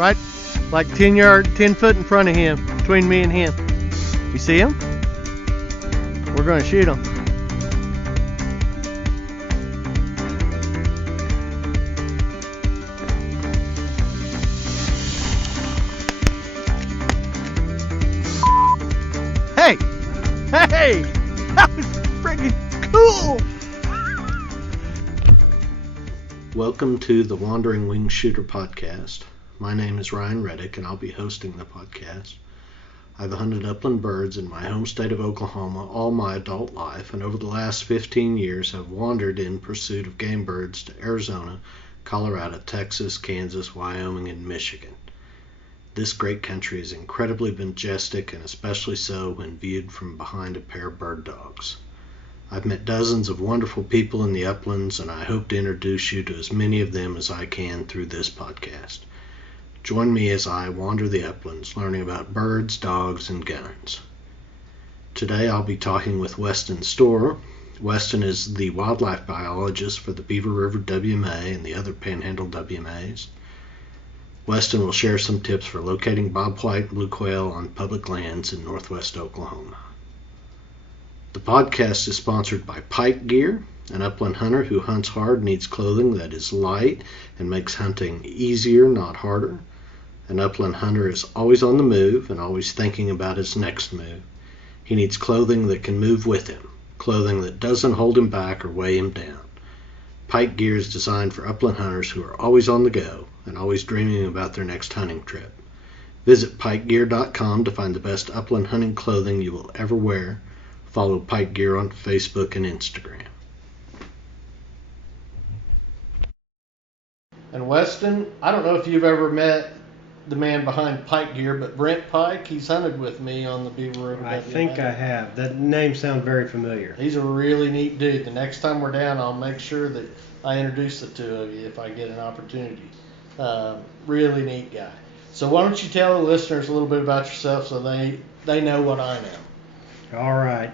right like 10 foot in front of him, between me and him. You see him? We're going to shoot him. Hey! Hey! That was freaking cool! Welcome to the Wandering Wingshooter podcast. My name is Ryan Reddick, and I'll be hosting the podcast. I've hunted upland birds in my home state of Oklahoma all my adult life, and over the last 15 years have wandered in pursuit of game birds to Arizona, Colorado, Texas, Kansas, Wyoming, and Michigan. This great country is incredibly majestic, and especially so when viewed from behind a pair of bird dogs. I've met dozens of wonderful people in the uplands, and I hope to introduce you to as many of them as I can through this podcast. Join me as I wander the uplands, learning about birds, dogs, and guns. Today I'll be talking with Weston Storer. Weston is the wildlife biologist for the Beaver River WMA and the other Panhandle WMAs. Weston will share some tips for locating bobwhite and blue quail on public lands in northwest Oklahoma. The podcast is sponsored by Pike Gear. An upland hunter who hunts hard needs clothing that is light and makes hunting easier, not harder. An upland hunter is always on the move and always thinking about his next move. He needs clothing that can move with him, clothing that doesn't hold him back or weigh him down. Pike Gear is designed for upland hunters who are always on the go and always dreaming about their next hunting trip. Visit pikegear.com to find the best upland hunting clothing you will ever wear. Follow Pike Gear on Facebook and Instagram. And Weston, I don't know if you've ever met the man behind Pike Gear, but Brent Pike, he's hunted with me on the Beaver River. I think I have. That name sounds very familiar. He's a really neat dude. The next time we're down, I'll make sure that I introduce the two of you if I get an opportunity. Really neat guy. So why don't you tell the listeners a little bit about yourself so they know what I know. All right.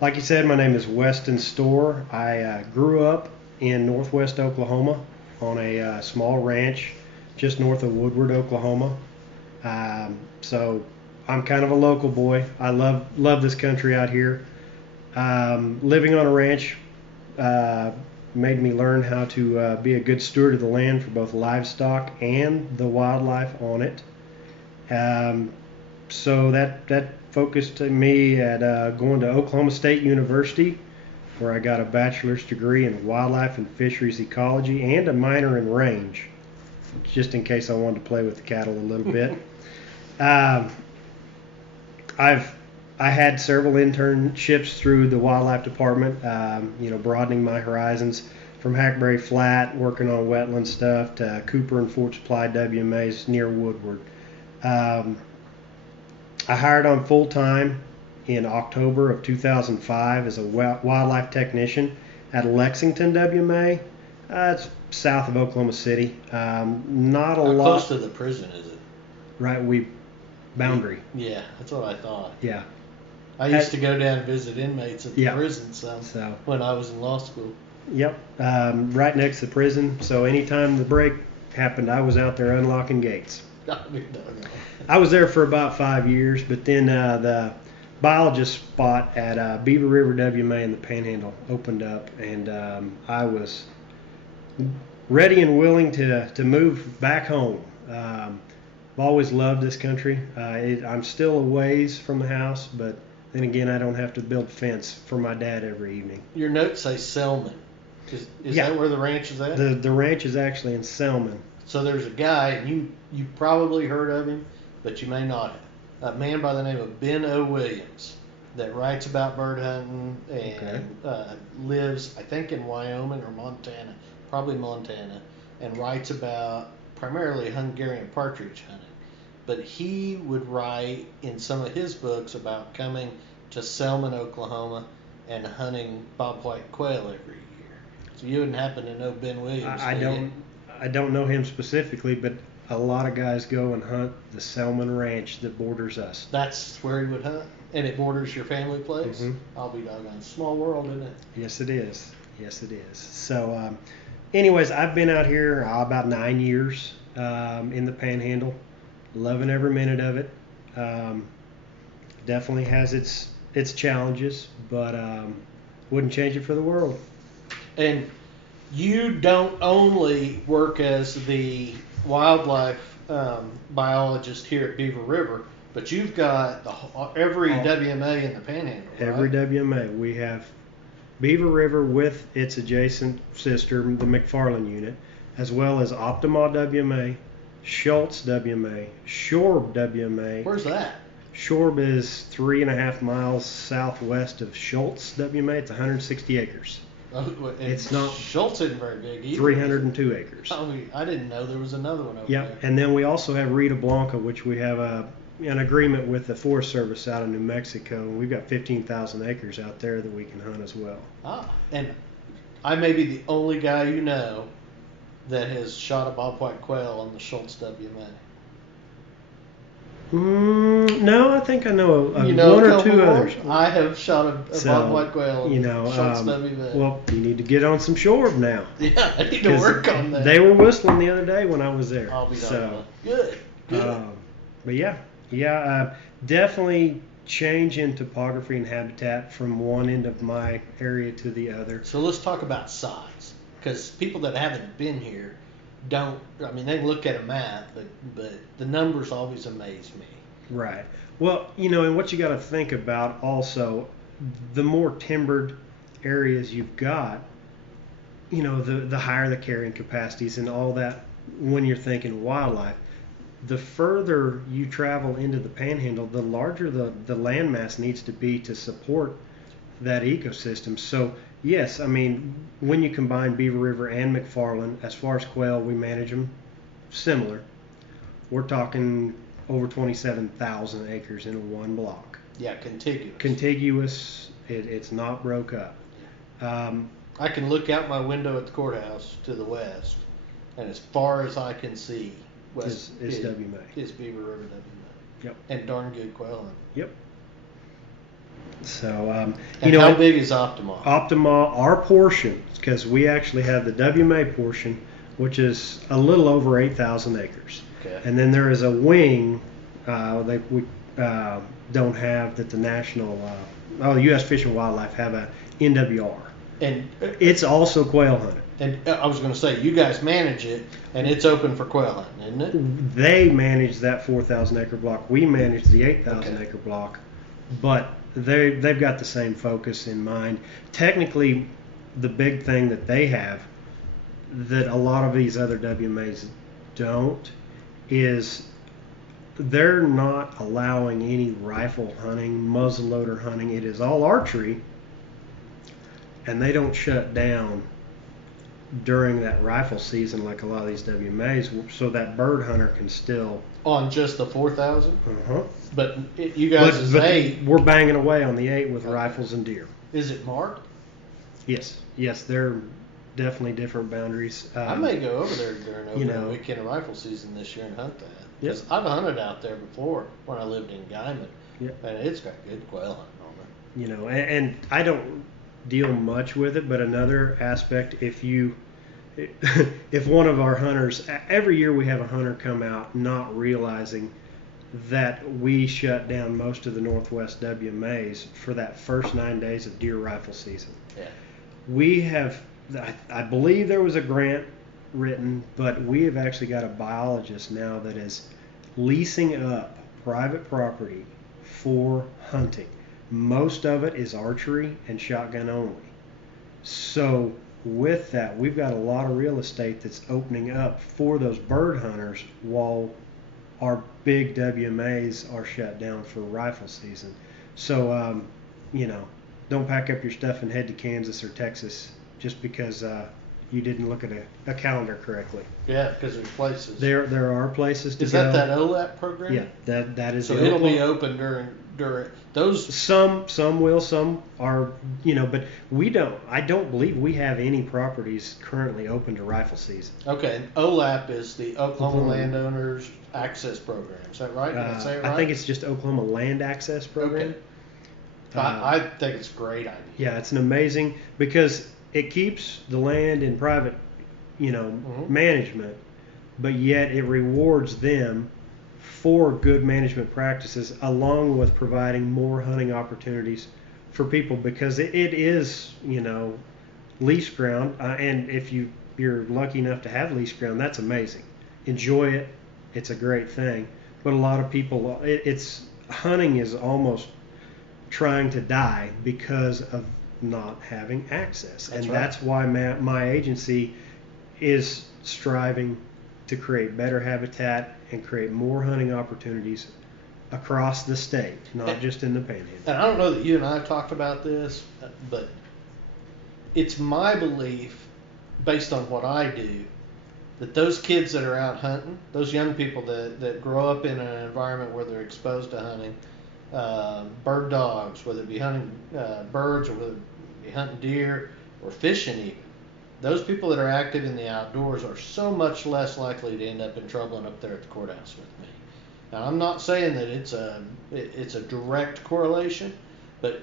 Like you said, my name is Weston Storer. I grew up in northwest Oklahoma on a small ranch just north of Woodward, Oklahoma. So I'm kind of a local boy. I love this country out here. Living on a ranch made me learn how to be a good steward of the land for both livestock and the wildlife on it. So that focused me at going to Oklahoma State University, where I got a bachelor's degree in wildlife and fisheries ecology and a minor in range, just in case I wanted to play with the cattle a little bit. I had several internships through the wildlife department, broadening my horizons from Hackberry Flat, working on wetland stuff, to Cooper and Fort Supply WMAs near Woodward. I hired on full-time in October of 2005 as a wildlife technician at Lexington WMA. It's south of Oklahoma City. Not a lot. How close to the prison is it? Right, boundary. Yeah, that's what I thought. Yeah. I used to go down and visit inmates at the prison when I was in law school. Yep, right next to the prison. So anytime the break happened, I was out there unlocking gates. I was there for about 5 years, but then the biologist spot at Beaver River WMA in the Panhandle opened up, and I was ready and willing to move back home. I've always loved this country. I'm still a ways from the house, but then again, I don't have to build a fence for my dad every evening. Your notes say Selman. Is that where the ranch is at? The ranch is actually in Selman. So there's a guy, and you probably heard of him, but you may not have. A man by the name of Ben O. Williams that writes about bird hunting and lives, I think, in Wyoming or Montana, probably Montana, and writes about primarily Hungarian partridge hunting. But he would write in some of his books about coming to Selman, Oklahoma, and hunting bobwhite quail every year. So you wouldn't happen to know Ben Williams? I don't know him specifically, but a lot of guys go and hunt the Selman Ranch that borders us. That's where he would hunt? And it borders your family place? Mm-hmm. I'll be doggone. Small world, isn't it? Yes, it is. So, anyways, I've been out here about 9 years. in the Panhandle. Loving every minute of it. Definitely has its challenges, but wouldn't change it for the world. And you don't only work as the wildlife biologist here at Beaver River, but you've got every WMA in the Panhandle, right? Every WMA. We have Beaver River with its adjacent sister, the McFarland unit, as well as Optima WMA, Schultz WMA, Shorb WMA. Where's that? Shorb is 3.5 miles southwest of Schultz WMA. It's 160 acres. Oh, it's not. Schultz isn't very big either. 302 acres. Oh, I didn't know there was another one over there. And then we also have Rita Blanca, which we have an agreement with the Forest Service out of New Mexico. We've got 15,000 acres out there that we can hunt as well. And I may be the only guy you know that has shot a bobwhite quail on the Schultz WMA. No, I think I know one or two others. I have shot a bobwhite quail on Schultz WMA. Well, you need to get on some Shorb now. Yeah, I need to work on that. They were whistling the other day when I was there. I'll be good. But yeah, definitely change in topography and habitat from one end of my area to the other. So let's talk about size, because people that haven't been here they look at a map, but the numbers always amaze me. Right. Well, and what you got to think about also, the more timbered areas you've got, the higher the carrying capacities and all that when you're thinking wildlife. The further you travel into the Panhandle, the larger the landmass needs to be to support that ecosystem. So yes, when you combine Beaver River and McFarland, as far as quail, we manage them similar. We're talking over 27,000 acres in one block. Yeah, contiguous. Contiguous. It's not broke up. I can look out my window at the courthouse to the west, and as far as I can see, west is WMA. Is Beaver River WMA. Yep. And darn good quail hunting. Yep. So, how big is Optima? Optima, our portion, because we actually have the WMA portion, which is a little over 8,000 acres. Okay. And then there is a wing that we don't have that the national, the U.S. Fish and Wildlife have a NWR. And it's also quail hunting. And I was going to say, you guys manage it, and it's open for quail hunting, isn't it? They manage that 4,000 acre block. We manage the 8,000 acre block, but they've got the same focus in mind. Technically, the big thing that they have that a lot of these other WMAs don't is they're not allowing any rifle hunting, muzzleloader hunting. It is all archery, and they don't shut down during that rifle season like a lot of these WMAs, so that bird hunter can still on just the 4,000. But you guys, but 8. We're banging away on the 8 with rifles and deer. Is it marked? Yes, they're definitely different boundaries. I may go over there during opening weekend of rifle season this year and hunt that. Because I've hunted out there before when I lived in Guyman, and it's got good quail hunting on it. And I don't deal much with it, but another aspect, if one of our hunters, every year we have a hunter come out not realizing that we shut down most of the Northwest WMAs for that first 9 days of deer rifle season. Yeah. We have, I believe there was a grant written, but we have actually got a biologist now that is leasing up private property for hunting. Most of it is archery and shotgun only. So with that, we've got a lot of real estate that's opening up for those bird hunters while our big WMAs are shut down for rifle season. So, don't pack up your stuff and head to Kansas or Texas just because you didn't look at a calendar correctly. Yeah, because there's places. There are places to go. Is that OLAP program? Yeah, that is. So it'll be open during those. Some will, some are, but we don't. I don't believe we have any properties currently open to rifle season. Okay, OLAP is the Oklahoma Landowners Access Program. Is that right? Did I say it right? I think it's just Oklahoma Land Access Program. Okay. I think it's a great idea. Yeah, it's an amazing, because it keeps the land in private, management, but yet it rewards them for good management practices, along with providing more hunting opportunities for people, because it is, lease ground, and if you're lucky enough to have lease ground, that's amazing. Enjoy it. It's a great thing. But a lot of people, hunting is almost trying to die because of not having access. That's and right. That's why my agency is striving to create better habitat and create more hunting opportunities across the state, not just in the Panhandle. And I don't know that you and I have talked about this, but it's my belief, based on what I do, that those kids that are out hunting, those young people that grow up in an environment where they're exposed to hunting, bird dogs, whether it be hunting birds or whether it be hunting deer or fishing even, those people that are active in the outdoors are so much less likely to end up in trouble and up there at the courthouse with me. Now, I'm not saying that it's a direct correlation, but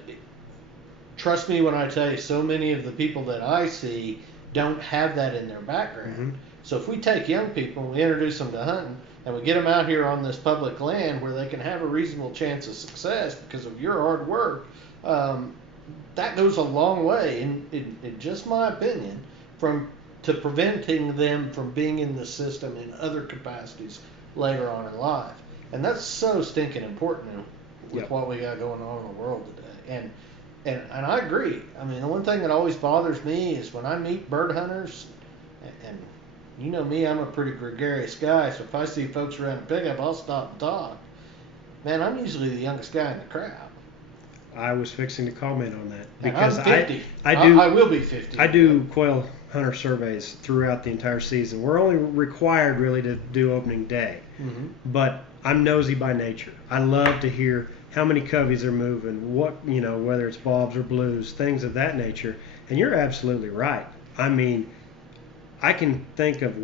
trust me when I tell you, so many of the people that I see don't have that in their background. Mm-hmm. So if we take young people and we introduce them to hunting and we get them out here on this public land where they can have a reasonable chance of success because of your hard work, that goes a long way, in just my opinion, to preventing them from being in the system in other capacities later on in life. And that's so stinking important with what we got going on in the world today. And I agree. I mean, the one thing that always bothers me is when I meet bird hunters, and you know me, I'm a pretty gregarious guy, so if I see folks around a pickup, I'll stop and talk. Man, I'm usually the youngest guy in the crowd. I was fixing to comment on that, And because I'm 50. I will be 50. I do quail hunter surveys throughout the entire season. We're only required really to do opening day, but I'm nosy by nature. I love to hear how many coveys are moving, whether it's bobs or blues, things of that nature. And you're absolutely right. I mean, I can think of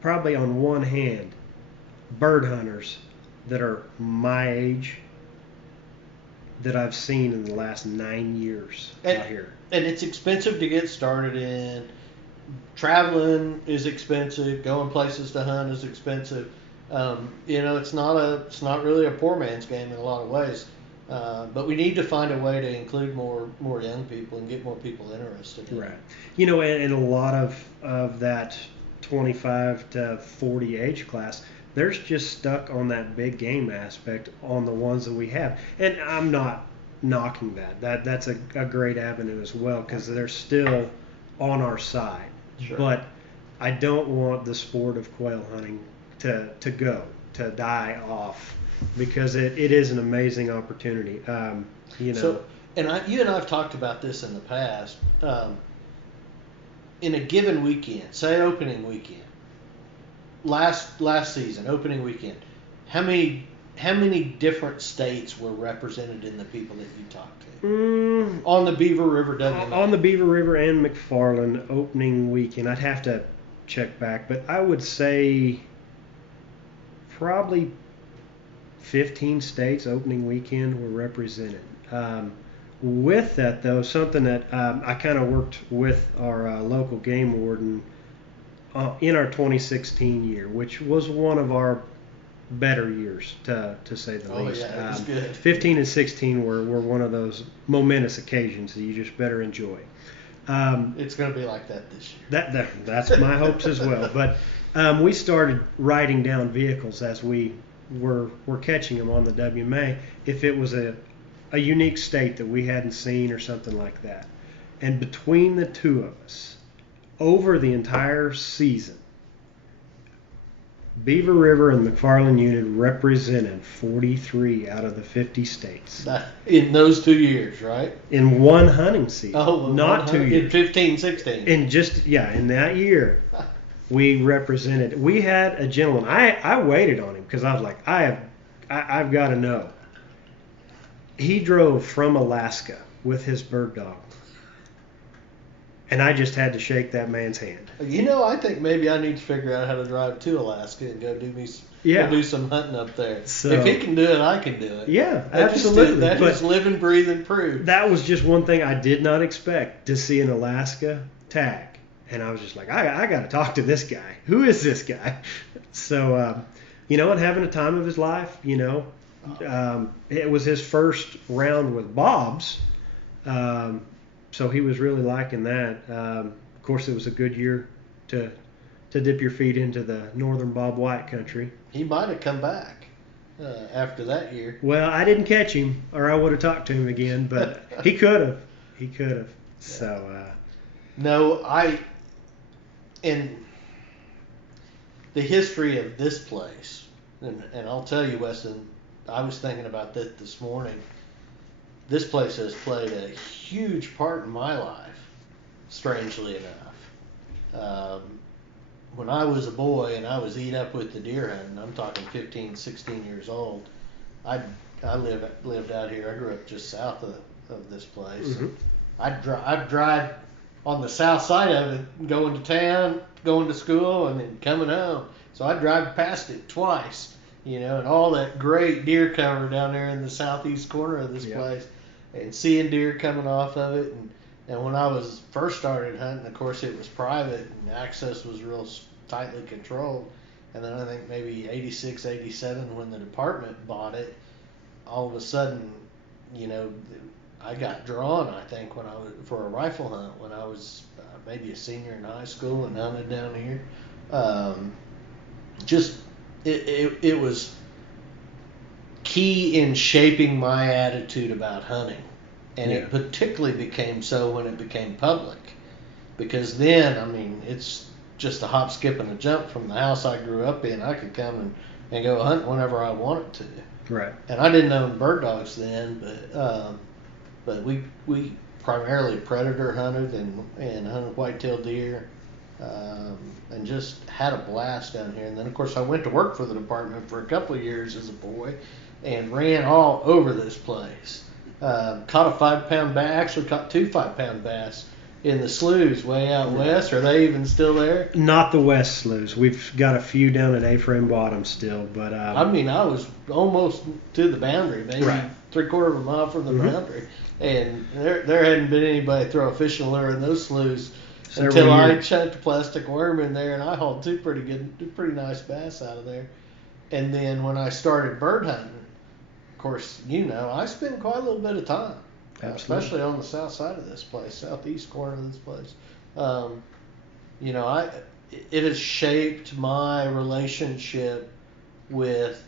probably on one hand bird hunters that are my age that I've seen in the last 9 years out here. And it's expensive to get started in. Traveling is expensive. Going places to hunt is expensive. It's not really a poor man's game in a lot of ways. But we need to find a way to include more young people and get more people interested in it. Right. And a lot of that 25 to 40 age class, they're just stuck on that big game aspect on the ones that we have. And I'm not knocking that. That's a great avenue as well, because they're still on our side. Sure. But I don't want the sport of quail hunting to die off, because it is an amazing opportunity. So, you and I have talked about this in the past. In a given weekend, say opening weekend, last season, opening weekend, how many different states were represented in the people that you talked to? On the Beaver River WMA? On the Beaver River and McFarland opening weekend, I'd have to check back, but I would say probably 15 states opening weekend were represented. With that, though, something that I kind of worked with our local game warden in our 2016 year, which was one of our better years, to say the least. Yeah, it was good. 15 and 16 were one of those momentous occasions that you just better enjoy. It's going to be like that this year. That's my hopes as well. But we started writing down vehicles as we were catching them on the WMA, if it was a unique state that we hadn't seen or something like that. And between the two of us, over the entire season, Beaver River and McFarland unit represented 43 out of the 50 states. In those 2 years, right? In one hunting season. Oh, not 2 years. In 15, 16. In that year, we represented. We had a gentleman. I waited on him because I was like, I've got to know. He drove from Alaska with his bird dog. And I just had to shake that man's hand. I think maybe I need to figure out how to drive to Alaska and go do some hunting up there. So, if he can do it, I can do it. Yeah, absolutely. That is live and breathe and prove. That was just one thing I did not expect to see an Alaska tag And I was just like, I got to talk to this guy. Who is this guy? So, and having a time of his life, it was his first round with bobs. So he was really liking that. Of course, it was a good year to dip your feet into the northern bob white country. He might have come back after that year. Well, I didn't catch him, or I would have talked to him again, but he could have. He could have. So. In the history of this place, and I'll tell you, Weston, I was thinking about this morning. This place has played a huge part in my life, strangely enough. When I was a boy and I was eat up with the deer hunting, I'm talking 15, 16 years old, I lived out here. I grew up just south of this place. Mm-hmm. I'd drive on the south side of it, going to town, going to school, and then coming home. So I'd drive past it twice, and all that great deer cover down there in the southeast corner of this place, and seeing deer coming off of it. And when I was first started hunting, of course, it was private, and access was real tightly controlled. And then I think maybe 86, 87, when the department bought it, all of a sudden, I got drawn, I think, for a rifle hunt when I was maybe a senior in high school and hunted down here. It was key in shaping my attitude about hunting. And it particularly became so when it became public. Because then, it's just a hop, skip, and a jump from the house I grew up in. I could come and go hunt whenever I wanted to. Right. And I didn't own bird dogs then, but we primarily predator hunted and hunted white-tailed deer, and just had a blast down here. And then, of course, I went to work for the department for a couple of years as a boy and ran all over this place. Caught a 5-pound bass, actually caught 2 5-pound bass in the sloughs way out west. Are they even still there? Not the west sloughs. We've got a few down at A-frame bottom still, but I was almost to the boundary, maybe 3/4 of a mile from the boundary, and there hadn't been anybody throw a fishing lure in those sloughs until I chucked a plastic worm in there, and I hauled 2 pretty nice bass out of there. And then when I started bird hunting, of course, I spend quite a little bit of time. Especially on the south side of this place, southeast corner of this place. It has shaped my relationship with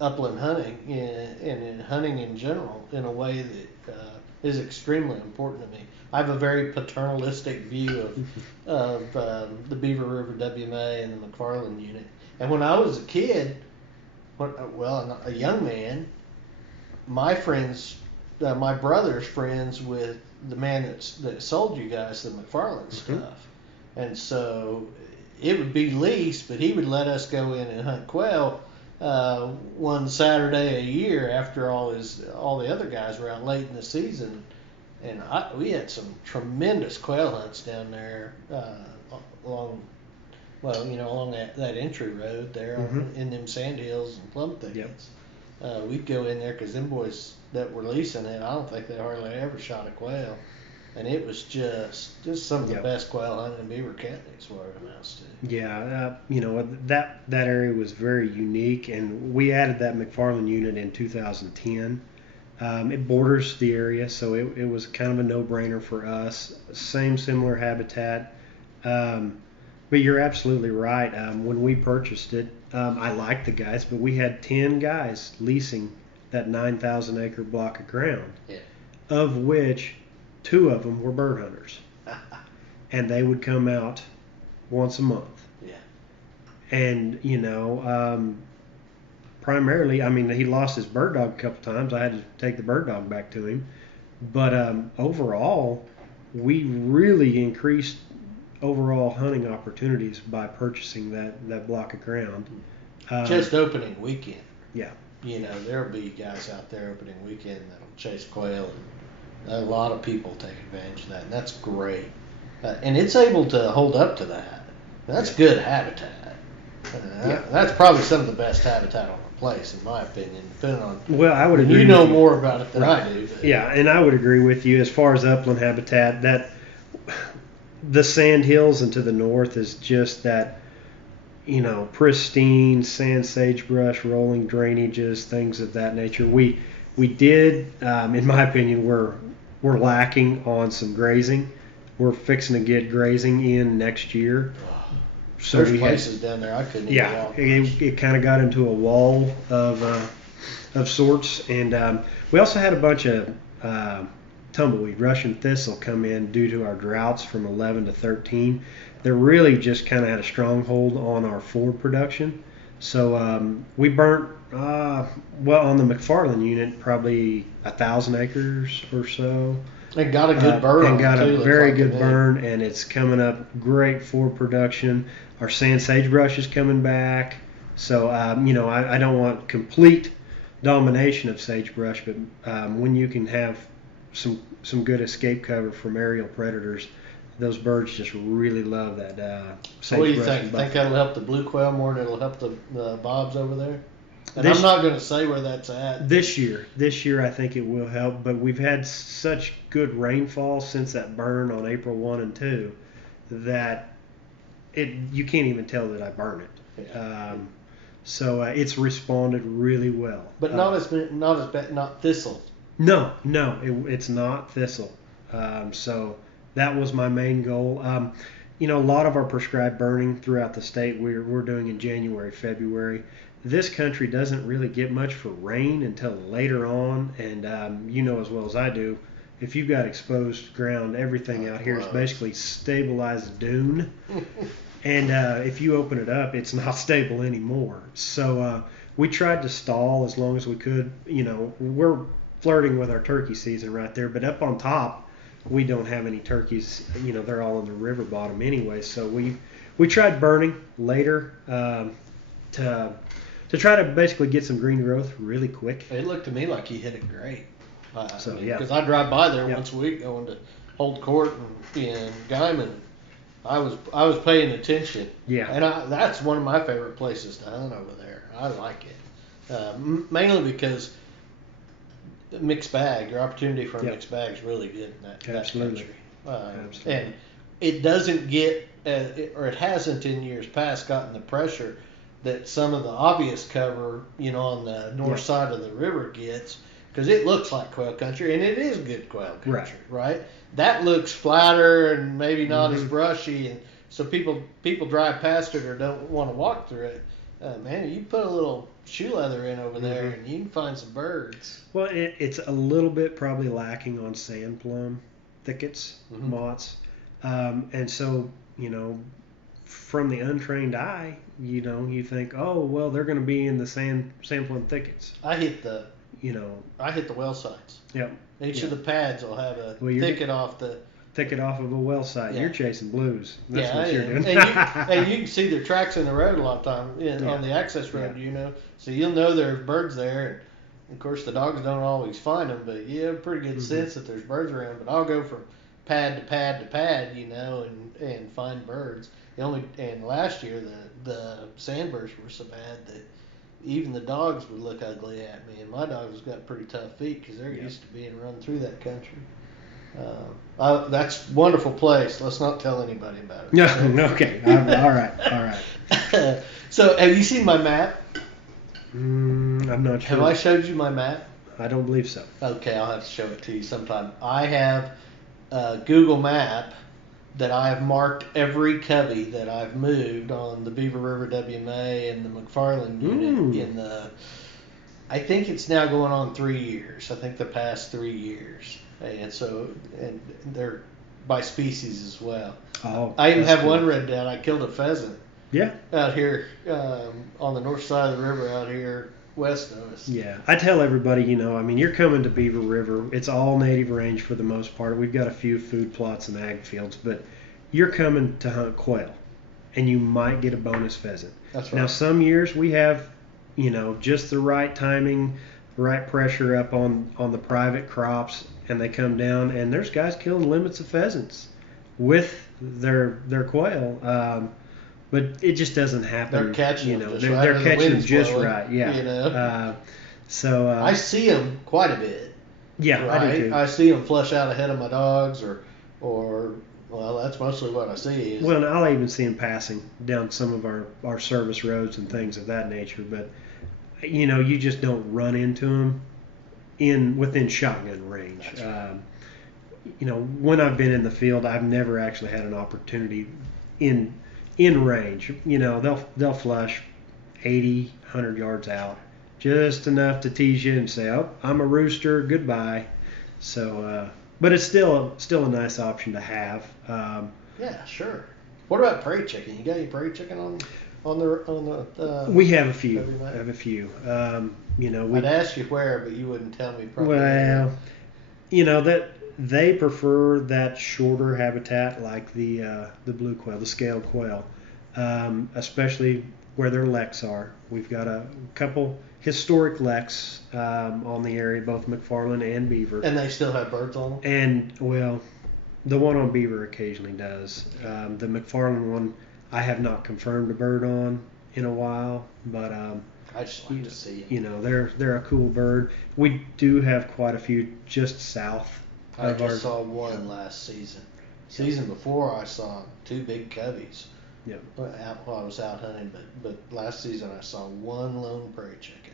upland hunting and hunting in general in a way that is extremely important to me. I have a very paternalistic view of the Beaver River WMA and the McFarland unit. And when I was a kid, a young man, my friends, my brother's friends with the man that sold you guys the McFarland stuff. And so it would be leased, but he would let us go in and hunt quail one Saturday a year after all the other guys were out late in the season. And we had some tremendous quail hunts down there along that entry road there in them sand hills and plum thickets. We'd go in there because them boys that were leasing it, I don't think they hardly ever shot a quail. And it was just some of the best quail hunting in Beaver County is what it amounts to. Yeah, that area was very unique, and we added that McFarland unit in 2010. It borders the area, so it was kind of a no-brainer for us. Similar habitat. But you're absolutely right. When we purchased it, I liked the guys, but we had 10 guys leasing that 9,000-acre block of ground, of which 2 of them were bird hunters. And they would come out once a month. Yeah. And, primarily, he lost his bird dog a couple times. I had to take the bird dog back to him. But overall, we really increased overall hunting opportunities by purchasing that block of ground. Just opening weekend. Yeah. There'll be guys out there opening weekend that'll chase quail, and a lot of people take advantage of that, and that's great. And it's able to hold up to that. That's good habitat. That's probably some of the best habitat on the place, in my opinion, depending on. Well, I would agree. You know more about it than I do. But. Yeah, and I would agree with you as far as upland habitat. That the sand hills and to the north is just that, pristine sand sagebrush, rolling drainages, things of that nature. We did, in my opinion, we're lacking on some grazing. We're fixing to get grazing in next year. So there's places down there I couldn't even walk. It kind of got into a wall of sorts, and we also had a bunch of tumbleweed, Russian thistle, come in due to our droughts from 11 to 13. They really just kind of had a stronghold on our forward production. So we burnt, on the McFarland unit, probably 1,000 acres or so. And got a good burn. And got a very good burn, and it's coming up great forward production. Our sand sagebrush is coming back. So, I don't want complete domination of sagebrush, but when you can have some good escape cover from aerial predators, those birds just really love that sagebrush. So what do you think? Think that'll help the blue quail more than it'll help the bobs over there? And I'm not going to say where that's at. This year, I think it will help, but we've had such good rainfall since that burn on April 1 and 2 that you can't even tell that I burned it. Yeah. So it's responded really well. But not as bad, not thistle. No, it's not thistle. So that was my main goal. A lot of our prescribed burning throughout the state we're doing in January, February. This country doesn't really get much for rain until later on, and as well as I do, if you've got exposed ground, everything out here is basically stabilized dune. And if you open it up, it's not stable anymore. So we tried to stall as long as we could. We're flirting with our turkey season right there, but up on top, we don't have any turkeys. They're all in the river bottom anyway. So we tried burning later to try to basically get some green growth really quick. It looked to me like he hit it great. Yeah. Because I drive by there once a week going to hold court in Guyman. I was paying attention. Yeah. And that's one of my favorite places to hunt over there. I like it. Mainly because mixed bag, your opportunity for a mixed bag is really good in that country. Absolutely. And it doesn't get, or it hasn't in years past gotten the pressure that some of the obvious cover, on the north side of the river gets, because it looks like quail country, and it is good quail country, right? That looks flatter and maybe not as brushy, and so people drive past it or don't want to walk through it. Man, you put a little shoe leather in over there, and you can find some birds. Well, it's a little bit probably lacking on sand plum thickets, mott's, and so from the untrained eye, you think, oh well, they're going to be in the sand plum thickets. I hit the well sites. Yep. Each of the pads will have a thicket off of a well site. You're chasing blues. That's what you're doing. And you can see their tracks in the road a lot of time on the access road. So you'll know there's birds there. And of course, the dogs don't always find them, but you have a pretty good sense that there's birds around. But I'll go from pad to pad to pad, and find birds. And last year the sandbursts were so bad that even the dogs would look ugly at me, and my dogs got pretty tough feet because they're used to being run through that country. That's a wonderful place. Let's not tell anybody about it. No, okay. All right. So, have you seen my map? I'm not sure. Have I showed you my map? I don't believe so. Okay, I'll have to show it to you sometime. I have a Google map that I have marked every covey that I've moved on the Beaver River WMA and the McFarland unit I think it's now going on 3 years. I think the past 3 years. And they're by species as well. Oh, I even have one red down. I killed a pheasant. Yeah. Out here on the north side of the river out here west of us. Yeah. I tell everybody, you're coming to Beaver River. It's all native range for the most part. We've got a few food plots and ag fields, but you're coming to hunt quail, and you might get a bonus pheasant. That's right. Now, some years we have, just the right timing, right pressure up on the private crops, and they come down, and there's guys killing limits of pheasants with their quail. But it just doesn't happen. They're catching them just right. They're catching them just right. Yeah. I see them quite a bit. Yeah, right? I do too. I see them flush out ahead of my dogs, or Well, that's mostly what I see. Well, and I'll even see them passing down some of our service roads and things of that nature. But you just don't run into them within shotgun range. Right. When I've been in the field, I've never actually had an opportunity in range. They'll flush 80, 100 yards out, just enough to tease you and say, "Oh, I'm a rooster. Goodbye." So, but it's still a nice option to have. Yeah, sure. What about prairie chicken? You got any prairie chicken on the? We have a few. I'd ask you where, but you wouldn't tell me. Probably. Well, that they prefer that shorter habitat like the blue quail, the scaled quail, especially where their leks are. We've got a couple historic leks on the area, both McFarland and Beaver. And they still have birds on them? And, well, the one on Beaver occasionally does. The McFarland one, I have not confirmed a bird on in a while, but I just like to see them. They're a cool bird. We do have quite a few just south. I just saw one last season. Season before, I saw 2 big cubbies. Yeah. While I was out hunting, but last season I saw one lone prairie chicken.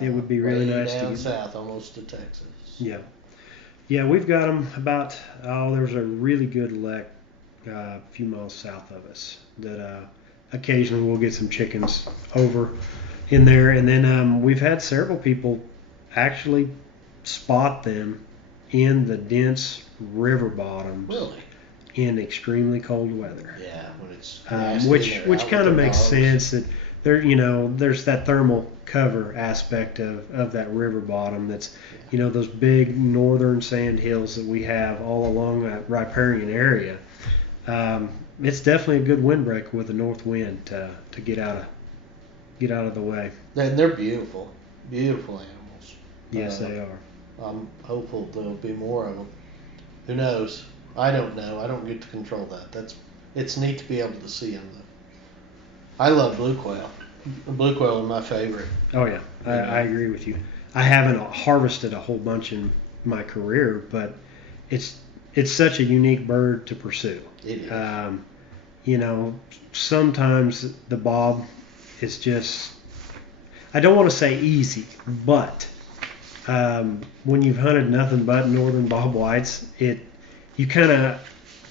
It would be really nice down to get south, almost to Texas. Yeah. Yeah, we've got them about, there's a really good lek a few miles south of us that occasionally we'll get some chickens over in there. And then we've had several people actually spot them in the dense river bottoms. Really? In extremely cold weather. Yeah, when it's which kind of makes sense that there's that thermal cover aspect of that river bottom. That's those big northern sand hills that we have all along that riparian area. It's definitely a good windbreaker with a north wind to get out of the way. And they're beautiful animals. Yes, they are. I'm hopeful there'll be more of them. Who knows? I don't know. I don't get to control that. It's neat to be able to see them, though. I love blue quail. Blue quail are my favorite. Oh yeah, I agree with you. I haven't harvested a whole bunch in my career, but it's such a unique bird to pursue. It is. Sometimes the bob is just, I don't want to say easy, but when you've hunted nothing but northern bob whites, you kind of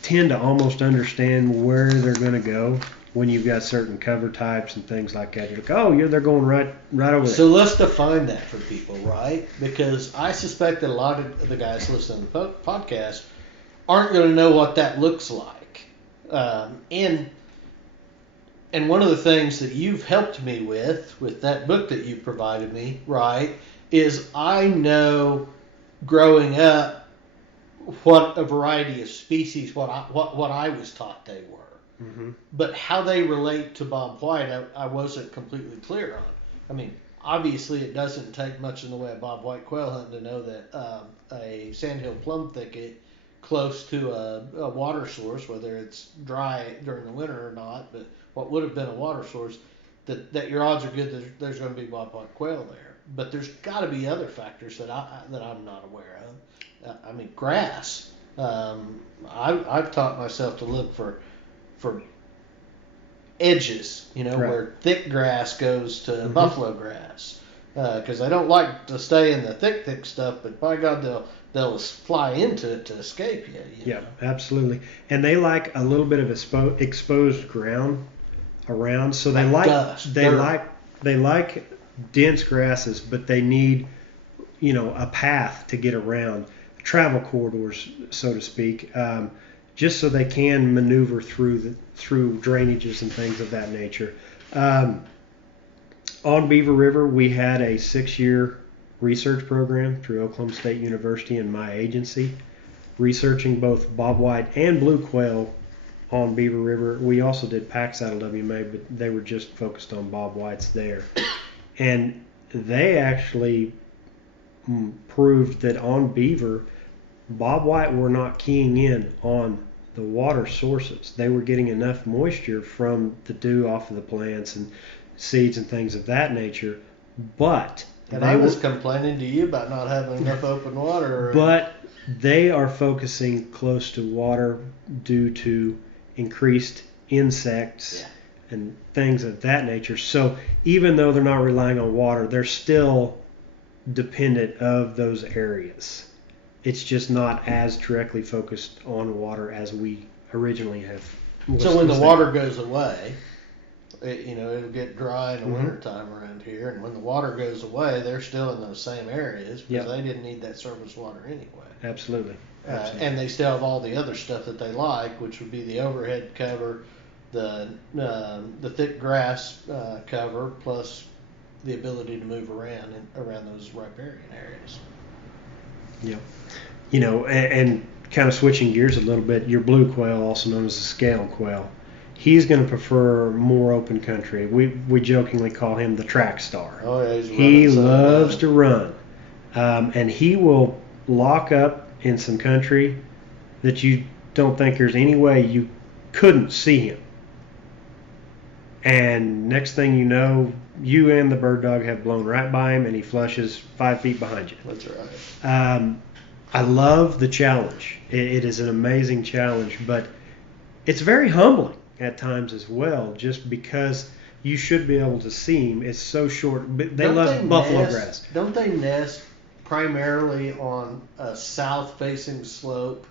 tend to almost understand where they're going to go when you've got certain cover types and things like that. You're like, oh, they're going right over there. So let's define that for people, right? Because I suspect that a lot of the guys listening to the podcast aren't going to know what that looks like. And one of the things that you've helped me with that book that you provided me, right, is I know growing up what a variety of species, what I was taught they were. Mm-hmm. But how they relate to Bob White, I wasn't completely clear on. I mean, obviously it doesn't take much in the way of Bob White quail hunting to know that a sandhill plum thicket close to a water source, whether it's dry during the winter or not, but what would have been a water source, that your odds are good that there's going to be Bob White quail there. But there's got to be other factors that I'm not aware of. I mean, grass. I've taught myself to look for edges, right, where thick grass goes to mm-hmm. buffalo grass, because they don't like to stay in the thick stuff. But by God, they'll fly into it to escape you. Yeah, absolutely. And they like a little bit of exposed ground around, so they like dust, they like dense grasses, but they need a path to get around, travel corridors, so to speak, just so they can maneuver through drainages and things of that nature. On Beaver River, we had a 6-year research program through Oklahoma State University and my agency, researching both bobwhite and blue quail on Beaver River. We also did pack saddle WMA, but they were just focused on bobwhites there. And they actually proved that on Beaver, bobwhite were not keying in on the water sources. They were getting enough moisture from the dew off of the plants and seeds and things of that nature, but I was complaining to you about not having enough open water. But they are focusing close to water due to increased insects and things of that nature. So even though they're not relying on water, they're still dependent of those areas. It's just not as directly focused on water as we originally have. So when the water goes away, it'll get dry in the wintertime around here, and when the water goes away, they're still in those same areas because they didn't need that surface water anyway. Absolutely. And they still have all the other stuff that they like, which would be the overhead cover, the thick grass cover, plus the ability to move around those riparian areas. Yep. And kind of switching gears a little bit, your blue quail, also known as the scale quail, he's going to prefer more open country. We jokingly call him the track star. Oh, yeah, he loves to run, and he will lock up in some country that you don't think there's any way you couldn't see him. And next thing you know, you and the bird dog have blown right by him, and he flushes 5 feet behind you. That's right. I love the challenge. It is an amazing challenge, but it's very humbling at times as well, just because you should be able to see him. It's so short. They love buffalo grass. Don't they nest primarily on a south-facing slope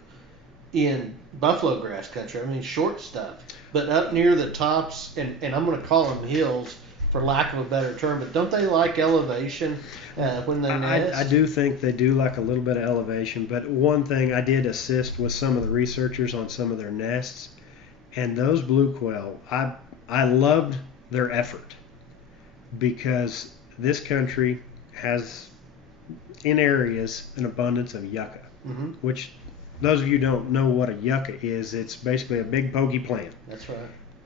in buffalo grass country? I mean, short stuff. But up near the tops, and I'm going to call them hills for lack of a better term, but don't they like elevation when they nest? I do think they do like a little bit of elevation, but one thing, I did assist with some of the researchers on some of their nests, and those blue quail, I loved their effort, because this country has, in areas, an abundance of yucca, which those of you who don't know what a yucca is, it's basically a big pokey plant. That's right.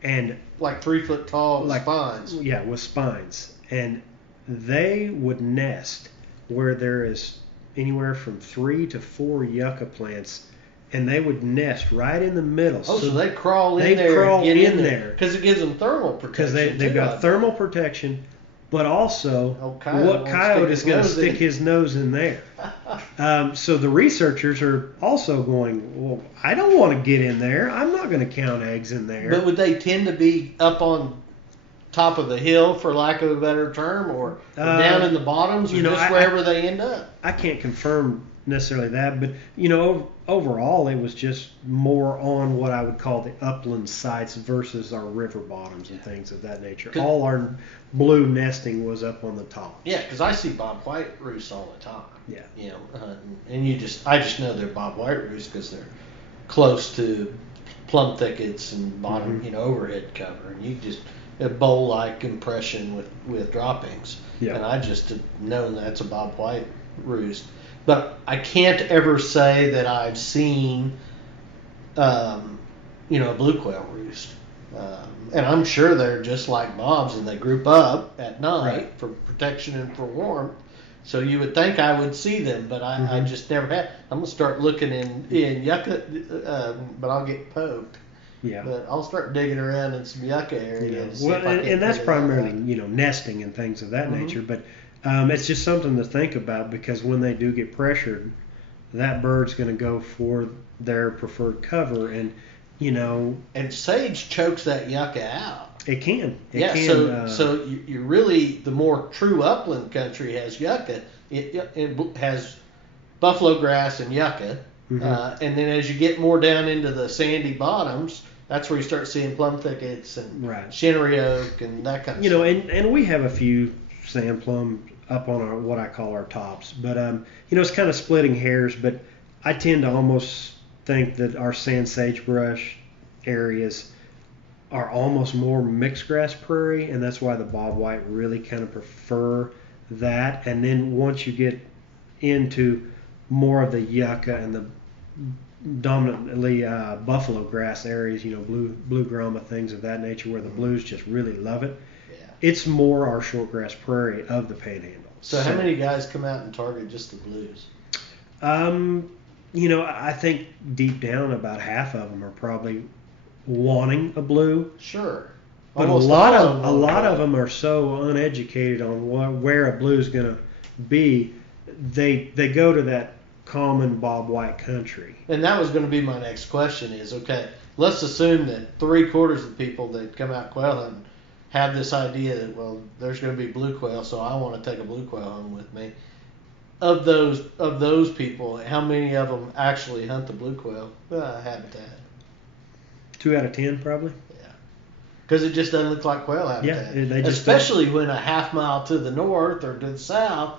And like 3 foot tall with spines. Yeah, with spines. And they would nest where there is anywhere from 3 to 4 yucca plants, and they would nest right in the middle. Oh, so they crawl in there and get in there. Because it gives them thermal protection. Because they've got thermal protection, but also what coyote is going to stick his nose in there? So the researchers are also going, well, I don't want to get in there. I'm not going to count eggs in there. But would they tend to be up on top of the hill, for lack of a better term, or down in the bottoms, or just wherever they end up? I can't confirm necessarily that, but overall it was just more on what I would call the upland sites versus our river bottoms and things of that nature. All our blue nesting was up on the top. Yeah, because I see bobwhite roosts all the time. Yeah. And I just know they're bobwhite roosts because they're close to plum thickets and bottom, overhead cover, and you just a bowl-like impression with droppings. Yeah. And I just have known that's a bobwhite roost. But I can't ever say that I've seen, a blue quail roost. And I'm sure they're just like bobs, and they group up at night for protection and for warmth. So you would think I would see them, but I just never have. I'm going to start looking in yucca, but I'll get poked. Yeah. But I'll start digging around in some yucca areas. Well, and that's primarily, nesting and things of that nature. But it's just something to think about, because when they do get pressured, that bird's going to go for their preferred cover, and And sage chokes that yucca out. It can. So you really, the more true upland country has yucca. It has buffalo grass and yucca, and then as you get more down into the sandy bottoms, that's where you start seeing plum thickets and shinnery oak and that kind of stuff. And we have a few sand plum up on what I call our tops, but it's kind of splitting hairs. But I tend to almost think that our sand sagebrush areas are almost more mixed grass prairie, and that's why the bobwhite really kind of prefer that. And then once you get into more of the yucca and the dominantly buffalo grass areas, blue grama, things of that nature, where the blues just really love it. Yeah. It's more our shortgrass prairie of the panhandle. So how many guys come out and target just the blues? I think deep down about half of them are probably wanting a blue. Sure. But a lot of them are so uneducated on where a blue is going to be. They go to that common bobwhite country. And that was going to be my next question is, okay, let's assume that 3/4 of the people that come out quail hunting have this idea that, well, there's going to be blue quail, so I want to take a blue quail home with me. Of those people, how many of them actually hunt the blue quail habitat? 2 out of 10 probably. Yeah, because it just doesn't look like quail habitat. Yeah, they just especially when a half mile to the north or to the south,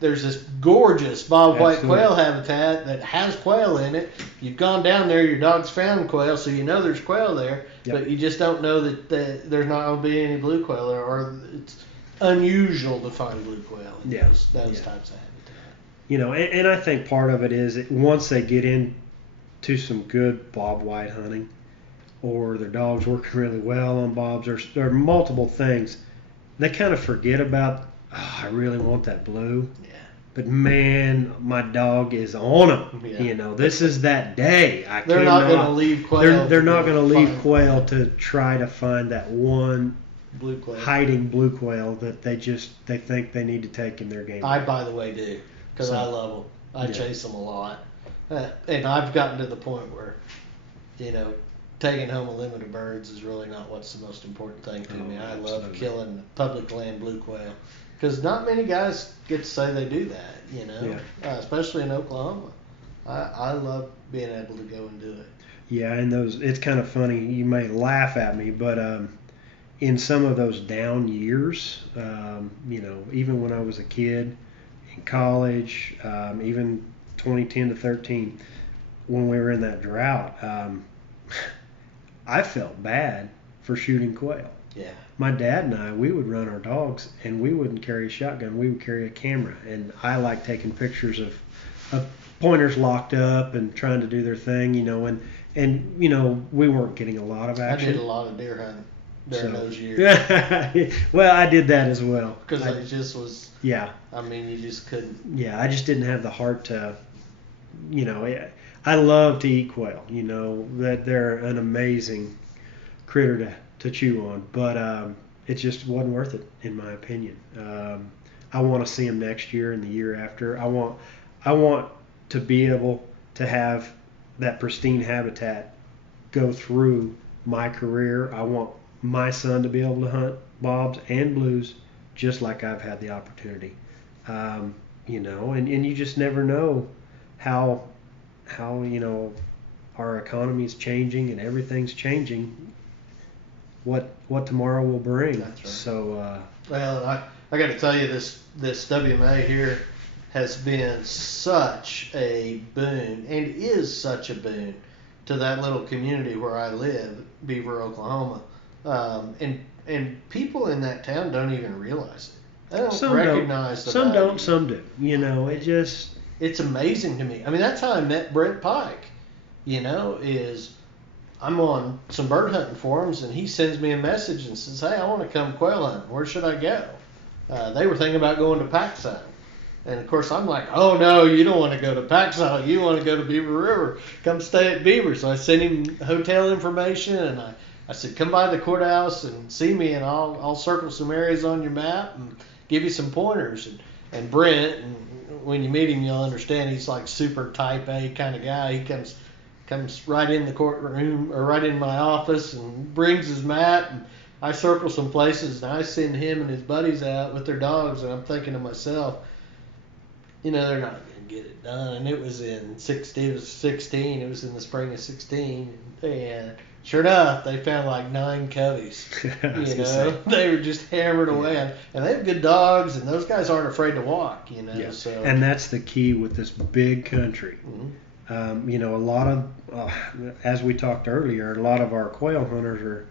there's this gorgeous bobwhite quail habitat that has quail in it. You've gone down there, your dog's found quail, so you know there's quail there, but you just don't know that there's not going to be any blue quail there, or it's unusual to find blue quail in those types of habitat. You know, and I think part of it is that once they get into some good bobwhite hunting, or their dog's working really well on bobs, or there are multiple things, they kind of forget about, I really want that blue. Yeah. But man, my dog is on them. Yeah. You know, this is that day. They're not going to leave quail. They're not going to leave quail to try to find that one blue quail. Hiding blue quail that they think they need to take in their game. I, by the way, do. Because I love them. I chase them a lot. And I've gotten to the point where, you know, taking home a limit of birds is really not what's the most important thing to me. I love killing public land blue quail. Because not many guys get to say they do that, you know, especially in Oklahoma. I love being able to go and do it. Yeah, and it's kind of funny. You may laugh at me, but in some of those down years, you know, even when I was a kid, in college, even 2010 to 13, when we were in that drought, I felt bad for shooting quail. Yeah. My dad and I, we would run our dogs, and we wouldn't carry a shotgun. We would carry a camera, and I like taking pictures of pointers locked up and trying to do their thing, you know, and you know, we weren't getting a lot of action. I did a lot of deer hunting during those years. Well, I did that as well. Because it just was. Yeah. I mean, you just couldn't. Yeah, I just didn't have the heart to, you know, I love to eat quail. You know, that they're an amazing critter to chew on, but it just wasn't worth it, in my opinion. I want to see them next year and the year after. I want to be able to have that pristine habitat go through my career. I want my son to be able to hunt bobs and blues just like I've had the opportunity. You know, and you just never know how you know, our economy is changing and everything's changing. What tomorrow will bring. That's right. So well, I got to tell you, this WMA here has been such a boon, and is such a boon to that little community where I live, Beaver, Oklahoma. And people in that town don't even realize it. They don't recognize the value. Some don't, some do. You know, it's amazing to me. I mean, that's how I met Brent Pike. You know, I'm on some bird hunting forums, and he sends me a message and says, "Hey, I want to come quail hunting. Where should I go?" They were thinking about going to Paxson. And, of course, I'm like, "Oh, no, you don't want to go to Paxson. You want to go to Beaver River. Come stay at Beaver." So I sent him hotel information, and I said, "Come by the courthouse and see me, and I'll circle some areas on your map and give you some pointers." And Brent, and when you meet him, you'll understand he's like super type A kind of guy. He comes right in the courtroom or right in my office and brings his map, and I circle some places, and I send him and his buddies out with their dogs, and I'm thinking to myself, you know, they're not going to get it done. And it was in it was in the spring of 16, and sure enough, they found like 9 coveys. You know, they were just hammered away, and they have good dogs, and those guys aren't afraid to walk. You know, yeah. So and that's the key with this big country. Mm-hmm. You know, a lot of, as we talked earlier, a lot of our quail hunters are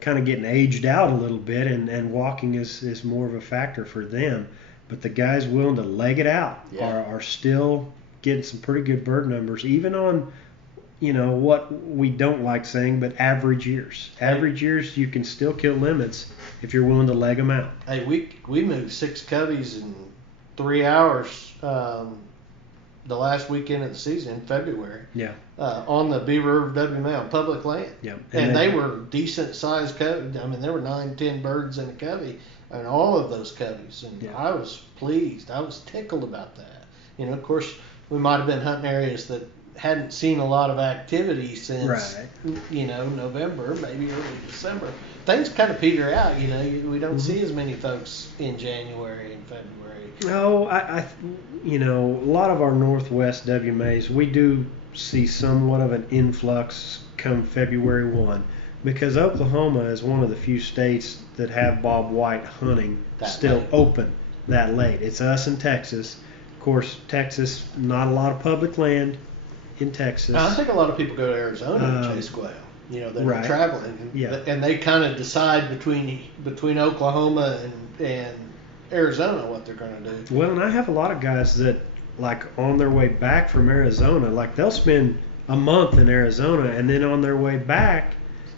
kind of getting aged out a little bit, and walking is more of a factor for them. But the guys willing to leg it out are still getting some pretty good bird numbers, even on, you know, what we don't like saying, but average years. Average years, you can still kill limits if you're willing to leg them out. Hey, we moved 6 coveys in 3 hours the last weekend of the season in February. Yeah. On the Beaver River WMA on public land. Yeah. And they were decent sized coveys. I mean, there were 9-10 birds in a covey, and all of those coveys. And I was pleased. I was tickled about that. You know, of course, we might have been hunting areas that hadn't seen a lot of activity since, November, maybe early December. Things kind of peter out, we don't see as many folks in January and February. No, a lot of our Northwest WMAs, we do see somewhat of an influx come February 1, because Oklahoma is one of the few states that have Bob White hunting still open that late. It's us and Texas. Of course, Texas, not a lot of public land in Texas. I think a lot of people go to Arizona to chase quail. They're traveling, and they kind of decide between Oklahoma and Arizona what they're going to do. Well, and I have a lot of guys that, like, on their way back from Arizona, like, they'll spend a month in Arizona, and then on their way back,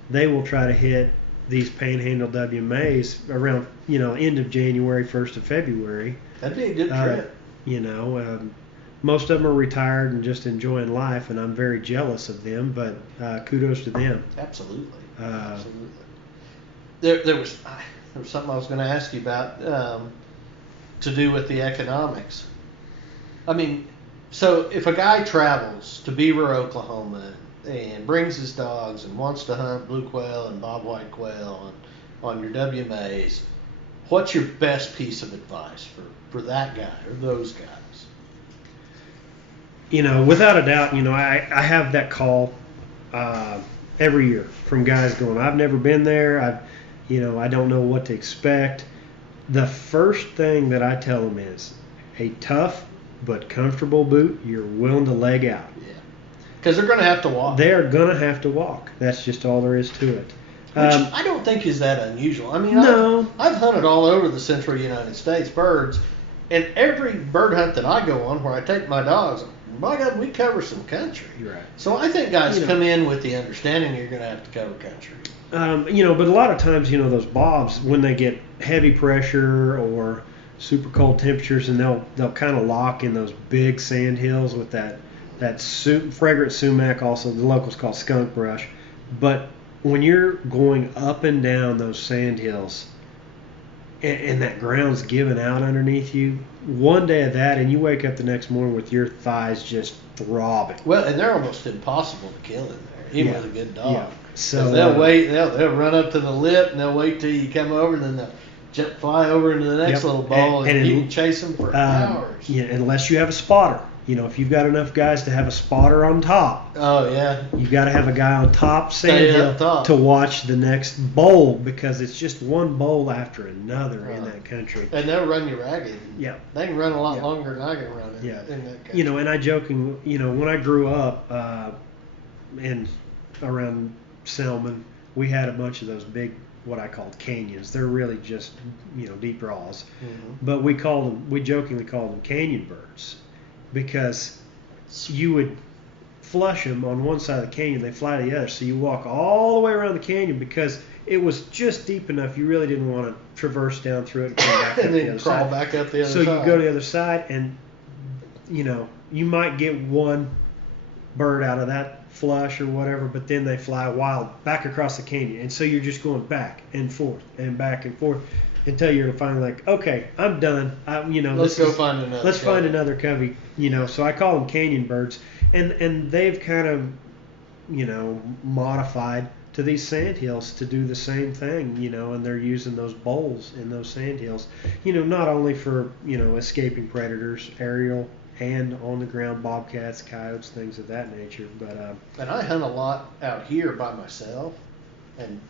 they will try to hit these Panhandle WMAs around, end of January, 1st of February. That'd be a good trip. Most of them are retired and just enjoying life, and I'm very jealous of them, but kudos to them. Absolutely. Absolutely. There was something I was going to ask you about to do with the economics. I mean, so if a guy travels to Beaver, Oklahoma, and brings his dogs and wants to hunt blue quail and bobwhite quail on your WMAs, what's your best piece of advice for that guy or those guys? Without a doubt, I have that call every year from guys going, I've never been there. I don't know what to expect. The first thing that I tell them is a tough but comfortable boot you're willing to leg out. Yeah. Because they're going to have to walk. They're going to have to walk. That's just all there is to it. Which I don't think is that unusual. I mean, no. I've hunted all over the central United States birds, and every bird hunt that I go on where I take my dogs, by God, we cover some country. Right. So I think guys come in with the understanding you're going to have to cover country. But a lot of times, those bobs, when they get heavy pressure or super cold temperatures, and they'll kind of lock in those big sand hills with that fragrant sumac, also the locals call skunk brush. But when you're going up and down those sand hills, and that ground's giving out underneath you, one day of that, and you wake up the next morning with your thighs just throbbing. Well, and they're almost impossible to kill in there, even with a good dog. Yeah. So they'll wait, they'll run up to the lip, and they'll wait till you come over, and then they'll fly over into the next little ball, and you can chase them for hours. Yeah, unless you have a spotter. If you've got enough guys to have a spotter on top. Oh, yeah. You've got to have a guy on top sandhill to watch the next bowl, because it's just one bowl after another in that country. And they'll run you ragged. Yeah. They can run a lot longer than I can run in that country. And I joking, when I grew up and around Selman, we had a bunch of those big, what I called canyons. They're really just, deep draws. Mm-hmm. But we jokingly called them canyon birds, because you would flush them on one side of the canyon, they fly to the other. So you walk all the way around the canyon, because it was just deep enough you really didn't want to traverse down through it and come back and up then the other crawl side. back up the other side. So you go to the other side, and you might get one bird out of that flush or whatever, but then they fly wild back across the canyon, and so you're just going back and forth and back and forth until you're finally like, okay, I'm done. Let's find another. Let's find another covey. So I call them canyon birds, and they've kind of modified to these sandhills to do the same thing. And they're using those bowls in those sandhills. Not only for escaping predators, aerial and on the ground, bobcats, coyotes, things of that nature. But and I hunt a lot out here by myself, and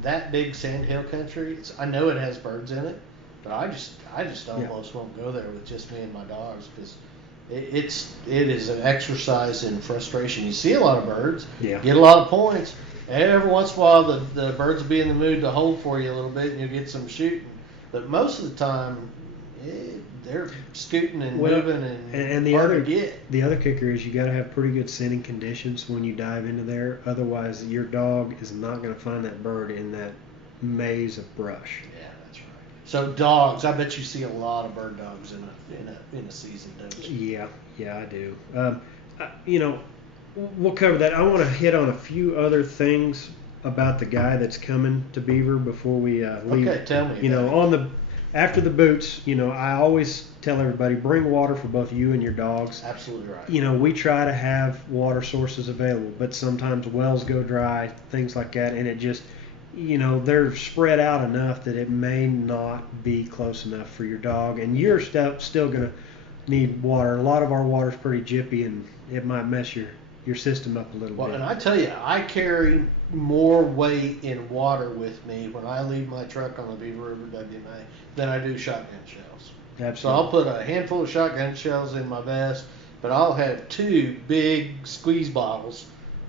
that big sandhill country, I know it has birds in it, but I just almost won't go there with just me and my dogs, because it is an exercise in frustration. You see a lot of birds, get a lot of points. Every once in a while, the birds will be in the mood to hold for you a little bit, and you'll get some shooting. But most of the time, they're scooting and moving and the hard other to get. The other kicker is you got to have pretty good scenting conditions when you dive into there. Otherwise, your dog is not going to find that bird in that maze of brush. Yeah, that's right. So dogs, I bet you see a lot of bird dogs in a season, don't you? Yeah, I do. We'll cover that. I want to hit on a few other things about the guy that's coming to Beaver before we leave. Okay, tell me. after the boots, I always tell everybody, bring water for both you and your dogs. Absolutely right. We try to have water sources available, but sometimes wells go dry, things like that, and it just, they're spread out enough that it may not be close enough for your dog, and you're still going to need water. A lot of our water's pretty jippy, and it might mess your system up a little bit. And I tell you, I carry more weight in water with me when I leave my truck on the Beaver River WMA than I do shotgun shells. Absolutely. So I'll put a handful of shotgun shells in my vest, but I'll have 2 big squeeze bottles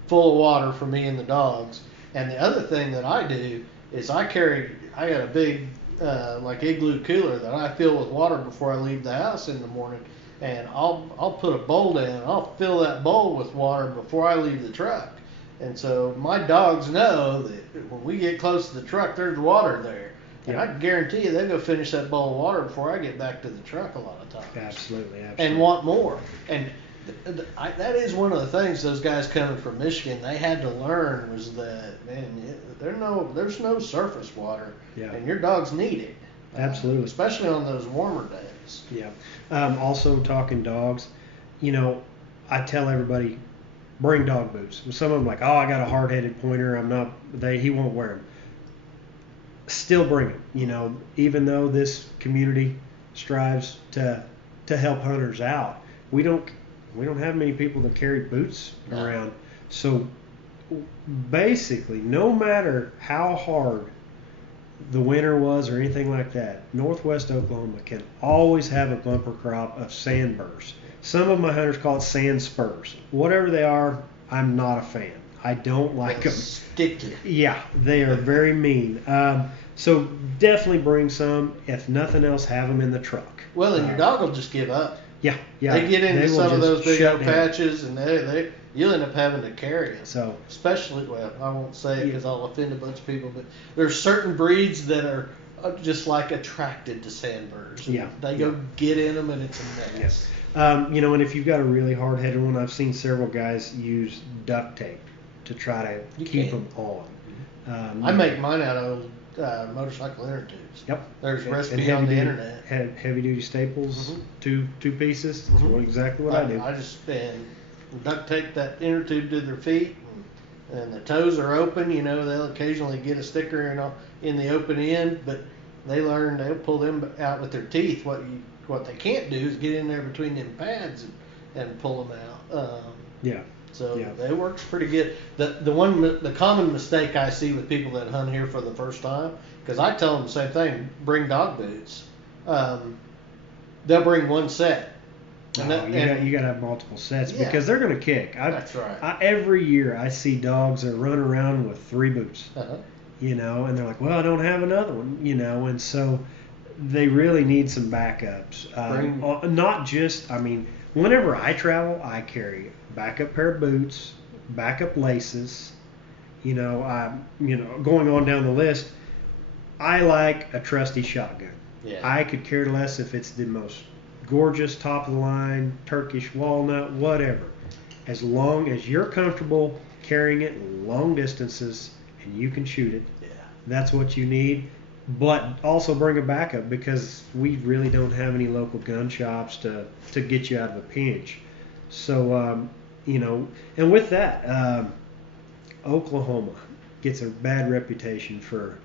full of water for me and the dogs. And the other thing that I do is I got a big like igloo cooler that I fill with water before I leave the house in the morning. And I'll put a bowl down. I'll fill that bowl with water before I leave the truck. And so my dogs know that when we get close to the truck, there's water there. And I can guarantee you they'll go finish that bowl of water before I get back to the truck a lot of times. Absolutely. And want more. And that is one of the things those guys coming from Michigan, they had to learn was that, man, there's no surface water. Yeah. And your dogs need it. Absolutely. Especially on those warmer days. Yeah. Also, talking dogs, I tell everybody, bring dog boots. Some of them like, oh, I got a hard-headed pointer. He won't wear them. Still bring them. Even though this community strives to help hunters out, we don't have many people that carry boots around. So basically, no matter how hard the winter was or anything like that, Northwest Oklahoma can always have a bumper crop of sandburrs. Some of my hunters call it sand spurs. Whatever they are, I'm not a fan. I don't like them. Sticky. Yeah, they are very mean. So definitely bring some. If nothing else, have them in the truck. Well, and your dog will just give up. Yeah. They get into some of those big old patches, and you'll end up having to carry them. So, especially, I won't say it because I'll offend a bunch of people, but there's certain breeds that are just like attracted to sandburrs. Yeah. They go get in them, and it's a mess. Yes. And if you've got a really hard-headed one, I've seen several guys use duct tape to try to keep them on. I make mine out of motorcycle inner tubes. Yep. There's a recipe on the internet. Heavy-duty staples, two pieces. That's exactly what I do. I just duct tape that inner tube to their feet, and the toes are open. They'll occasionally get a sticker in the open end, but they'll pull them out with their teeth. What they can't do is get in there between them pads and pull them out. So it works pretty good. The common mistake I see with people that hunt here for the first time, because I tell them the same thing, bring dog boots. They'll bring one set. You got to have multiple sets because they're going to kick. That's right. Every year I see dogs that run around with 3 boots. And they're like, well, I don't have another one. And so they really need some backups. Not just, whenever I travel, I carry a backup pair of boots, backup laces. Going on down the list, I like a trusty shotgun. Yeah. I could care less if it's the most gorgeous, top of the line, Turkish walnut, whatever. As long as you're comfortable carrying it long distances and you can shoot it, that's what you need. But also bring a backup because we really don't have any local gun shops to get you out of a pinch. So, and with that, Oklahoma gets a bad reputation for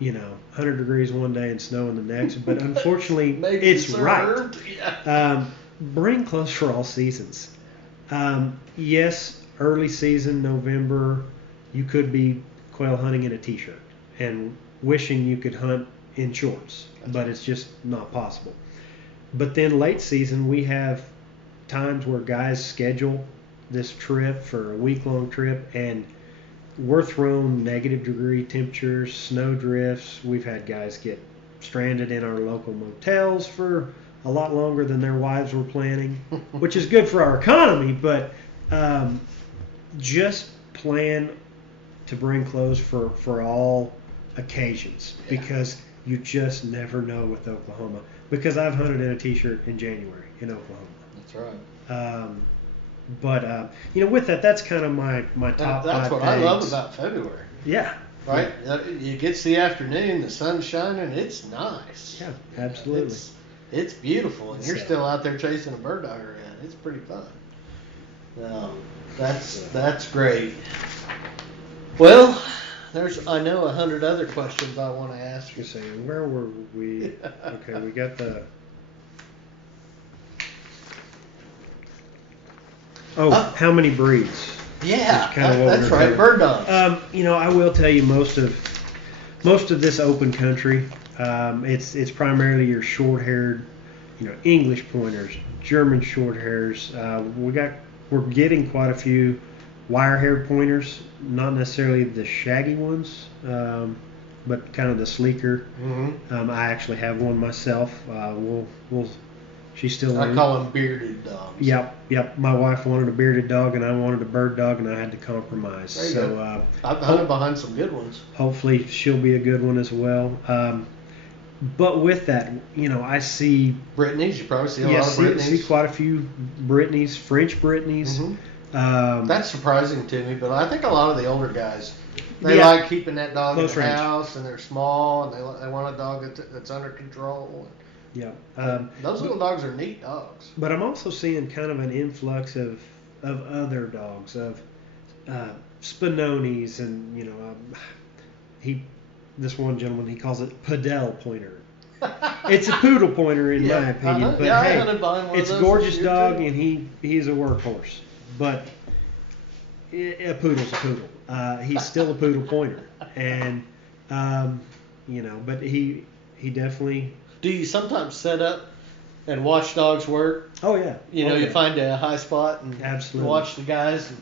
100 degrees one day and snow in the next, but unfortunately it's right. Bring clothes for all seasons. Yes, early season, November, you could be quail hunting in a t-shirt and wishing you could hunt in shorts, but it's just not possible. But then late season, we have times where guys schedule this trip for a week-long trip, and we're thrown negative degree temperatures, snow drifts. We've had guys get stranded in our local motels for a lot longer than their wives were planning, which is good for our economy, but just plan to bring clothes for all occasions because you just never know with Oklahoma. Because I've hunted in a t-shirt in January in Oklahoma. That's right. But with that, that's kind of my top 5 That's what things. I love about February. Yeah. right? You get to the afternoon, the sun's shining, it's nice. Yeah, absolutely. It's beautiful, and you're still out there chasing a bird dog around. It's pretty fun. No, that's great. Well, I know 100 other questions I want to ask you. Saying, where were we? Okay, we got the. How many breeds? Yeah, that's right, bird dogs. I will tell you most of this open country, it's primarily your short-haired, English pointers, German short-hairs. We're getting quite a few wire-haired pointers, not necessarily the shaggy ones, but kind of the sleeker. Mm-hmm. I actually have one myself. She's still. I call them bearded dogs. Yep. My wife wanted a bearded dog, and I wanted a bird dog, and I had to compromise. I've hunted behind some good ones. Hopefully, she'll be a good one as well. But with that, I see Brittany's. You probably see a lot of Brittany's. See quite a few Brittany's, French Brittany's. Mm-hmm. That's surprising to me, but I think a lot of the older guys, they like keeping that dog in the house, and they're small, and they want a dog that's under control. Yeah. Those little dogs are neat dogs. But I'm also seeing kind of an influx of other dogs, of Spinonis, and this one gentleman, he calls it Padel pointer. It's a poodle pointer in my opinion, but it's a gorgeous dog, and he's a workhorse. But a poodle's a poodle. He's still a poodle pointer, and but he definitely. Do you sometimes set up and watch dogs work? Oh yeah. You find a high spot and absolutely watch the guys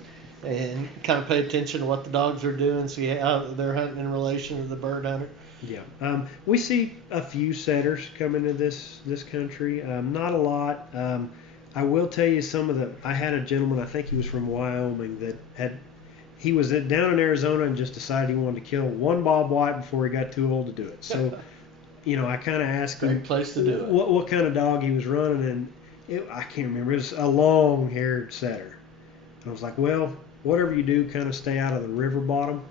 and kind of pay attention to what the dogs are doing, see how they're hunting in relation to the bird hunter. Yeah. We see a few setters come into this country. Not a lot. I will tell you I had a gentleman, I think he was from Wyoming, he was down in Arizona and just decided he wanted to kill one bobwhite before he got too old to do it. So. I kind of asked him place to do it. What kind of dog he was running, and I can't remember. It was a long-haired setter. And I was like, well, whatever you do, kind of stay out of the river bottom.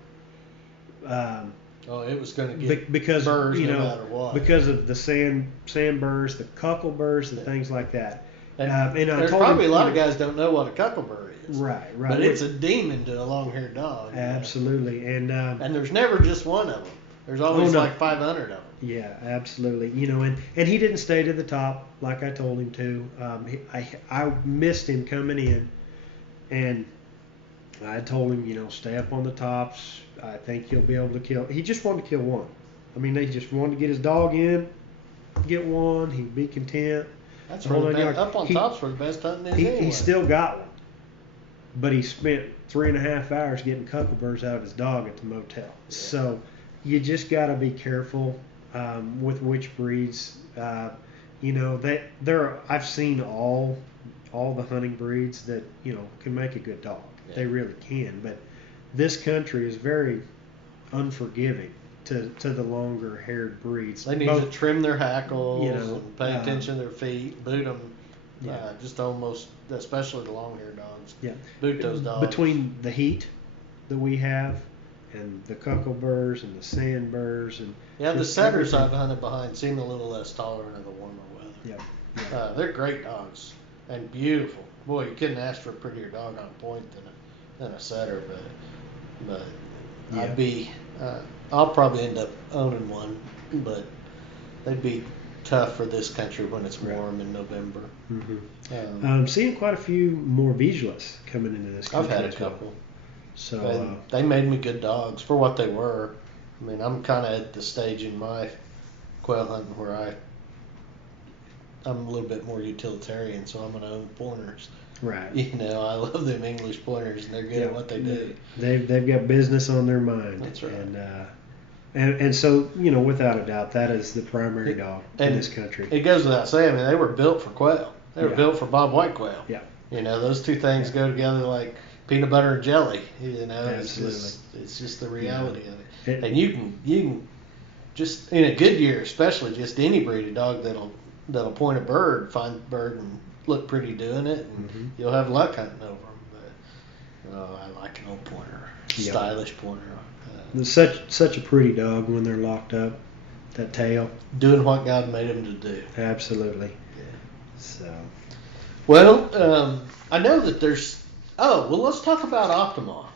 It was going to get because burrs no matter what. Because of the sandburrs, the cockleburrs, and things like that. And there's probably a lot of guys don't know what a cocklebur is. Right. But it's a demon to a long-haired dog. Absolutely, and there's never just one of them. There's always like 500 of them. Yeah, absolutely. And he didn't stay to the top like I told him to. I missed him coming in, and I told him, stay up on the tops. I think you'll be able to kill. He just wanted to kill one. I mean, they just wanted to get his dog in, get one. He'd be content. That's up on tops for the best hunting is anyway. He still got one, but he spent 3.5 hours getting cockleburs out of his dog at the motel. Yeah. So you just got to be careful with which breeds. I've seen all the hunting breeds that can make a good dog. Yeah. They really can. But this country is very unforgiving to the longer haired breeds. They need to trim their hackles, and pay attention to their feet, boot them. Just almost, especially the long haired dogs. Yeah. Boot those dogs. Between the heat that we have and the cockleburs and the sandburrs and the setters I've hunted behind seem a little less tolerant of the warmer weather. Yeah. They're great dogs and beautiful. Boy, you couldn't ask for a prettier dog on point than a setter, but I'll probably end up owning one, but they'd be tough for this country when it's warm in November. Mm-hmm. Seeing quite a few more Vigilas coming into this country. I've had a couple. So they made me good dogs for what they were. I mean, I'm kind of at the stage in my quail hunting where I'm a little bit more utilitarian, so I'm going to own pointers. Right. I love them English pointers, and they're good at what they do. They've got business on their mind. That's right. And so, without a doubt, that is the primary dog in this country. It goes without saying. I mean, they were built for quail. They were built for bobwhite quail. Yeah. Those two things go together like peanut butter and jelly. Absolutely. It's just the reality of it. And you can just in a good year, especially just any breed of dog that'll point a bird, find a bird, and look pretty doing it, and you'll have luck hunting over them. Oh, I like an old pointer, Yep. stylish pointer. Such a pretty dog when they're locked up. That tail. Doing what God made them to do. Absolutely. Yeah. So. Well, I know that there's. Oh, well, let's talk about Optima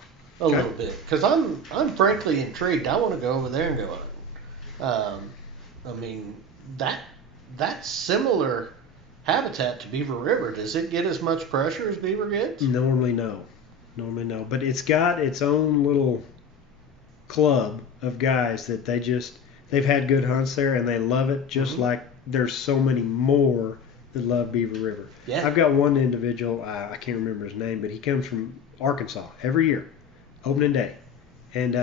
a Okay. little bit, because I'm frankly intrigued. I want to go over there and go hunting. I mean, that's similar habitat to Beaver River. Does it get as much pressure as Beaver gets? Normally no. But it's got its own little club of guys that they've had good hunts there and they love it, just like there's so many more that love Beaver River. Yeah. I've got one individual, I can't remember his name, but he comes from Arkansas every year, opening day. And,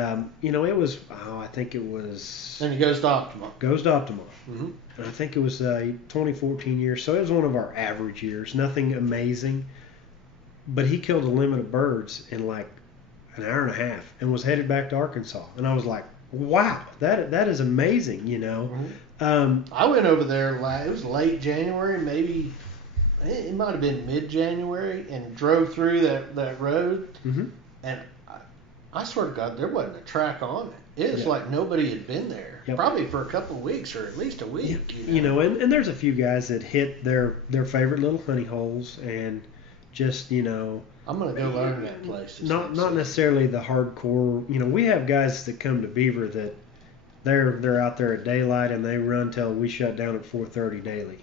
it was, I think it was... And he goes to Optima. And I think it was 2014 year, so it was one of our average years, nothing amazing. But he killed a limit of birds in like an hour and a half and was headed back to Arkansas. And I was like, wow, that is amazing, I went over there, it was late January, maybe, it might have been mid-January, and drove through that road. And I swear to God, there wasn't a track on it. It was like nobody had been there, probably for a couple of weeks or at least a week. And there's a few guys that hit their favorite little honey holes and just, I'm going to go learn that place. Not necessarily the hardcore. We have guys that come to Beaver that they're out there at daylight and they run till we shut down at 4:30 daily.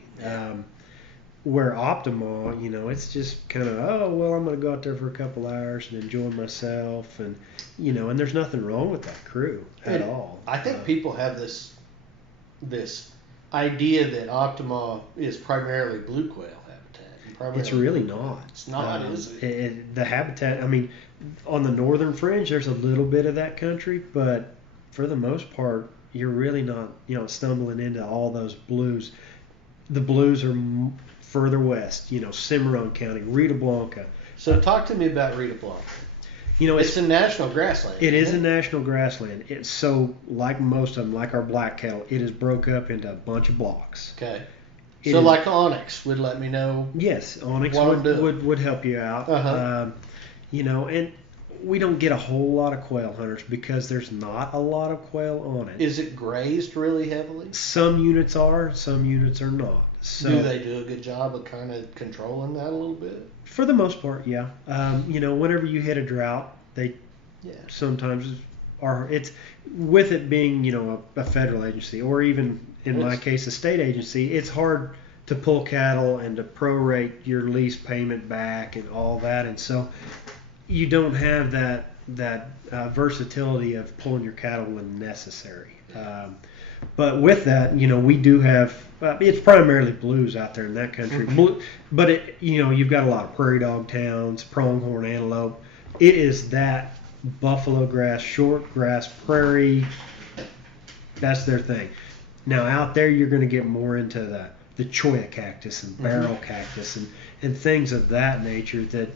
Where Optima, it's just kind of, I'm going to go out there for a couple hours and enjoy myself, and and there's nothing wrong with that crew at all. I think people have this idea that Optima is primarily blue quail habitat. It's really not. It's not, is it? The habitat, on the northern fringe, there's a little bit of that country, but for the most part, you're really not, stumbling into all those blues. The blues are further west, Cimarron County, Rita Blanca. So talk to me about Rita Blanca. It's a national grassland. It is a national grassland. It's so, like most of them, like our black cattle, it is broke up into a bunch of blocks. Okay. So like Onyx would let me know. Yes, Onyx would help you out. And we don't get a whole lot of quail hunters because there's not a lot of quail on it. Is it grazed really heavily? Some units are, some units are not. So, do they do a good job of kind of controlling that a little bit? For the most part, yeah. Whenever you hit a drought, they sometimes are. It's with it being, a federal agency or even in my case a state agency. It's hard to pull cattle and to prorate your lease payment back and all that, and so you don't have that versatility of pulling your cattle when necessary. But with that, we do have. It's primarily blues out there in that country. But you've got a lot of prairie dog towns, pronghorn antelope. It is that buffalo grass, short grass, prairie. That's their thing. Now out there, you're going to get more into the cholla cactus and barrel cactus and things of that nature that,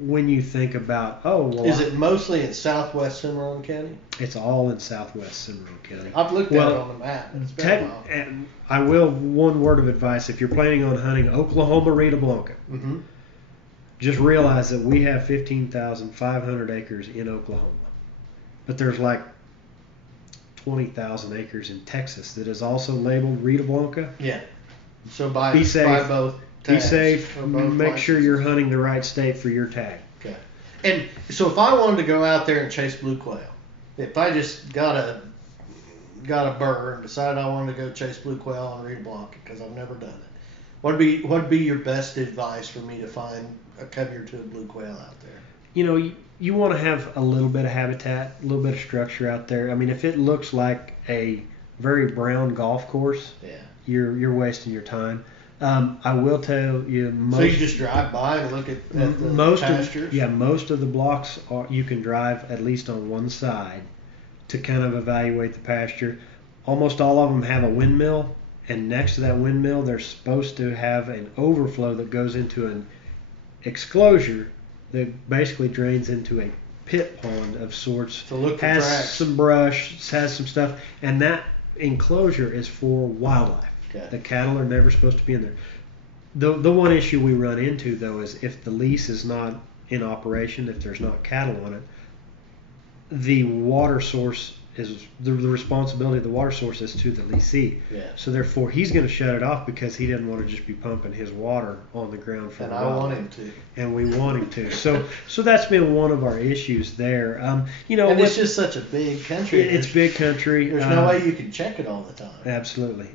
when you think about, is it mostly in southwest Cimarron County? It's all in southwest Cimarron County. I've looked at it on the map. It's been a while. And I will, one word of advice, if you're planning on hunting Oklahoma Rita Blanca, just realize that we have 15,500 acres in Oklahoma. But there's like 20,000 acres in Texas that is also labeled Rita Blanca. Yeah. So buy both tags. Be safe. Make sure you're hunting the right state for your tag. Okay. And so if I wanted to go out there and chase blue quail, if I just got a burr and decided I wanted to go chase blue quail on Rita Blanca because I've never done it, what'd be your best advice for me to find a covey or two of blue quail out there? You want to have a little bit of habitat, a little bit of structure out there. If it looks like a very brown golf course, you're wasting your time. I will tell you, so you just drive by and look at the pastures? Most of the blocks you can drive at least on one side to kind of evaluate the pasture. Almost all of them have a windmill, and next to that windmill, they're supposed to have an overflow that goes into an exclosure that basically drains into a pit pond of sorts. So look for has tracks. Some brush, has some stuff, and that enclosure is for wildlife. Okay. The cattle are never supposed to be in there. The one issue we run into, though, is if the lease is not in operation, if there's not cattle on it, the water source is the responsibility of the water source is to the leasee. Yeah. So therefore, he's going to shut it off because he doesn't want to just be pumping his water on the ground for. And I want him to. And we want him to. So that's been one of our issues there. And it's just such a big country. It's big country. There's no way you can check it all the time. Absolutely.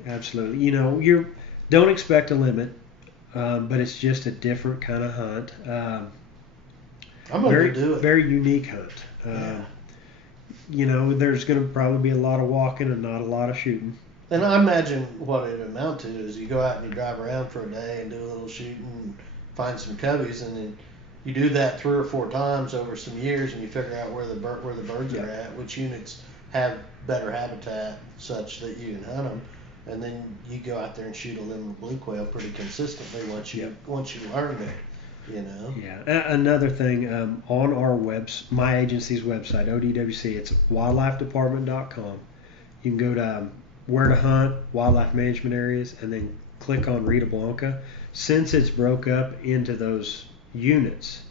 You don't expect a limit, but it's just a different kind of hunt. I'm going to do it. Very unique hunt. There's going to probably be a lot of walking and not a lot of shooting. And I imagine what it amount to is you go out and you drive around for a day and do a little shooting and find some coveys, and then you do that 3 or 4 times over some years, and you figure out where the birds are at, which units have better habitat such that you can hunt them, and then you go out there and shoot a limb of blue quail pretty consistently once you learn it. Yeah. Another thing, on our my agency's website, ODWC, it's wildlifedepartment.com. You can go to where to hunt, wildlife management areas, and then click on Rita Blanca. Since it's broke up into those units,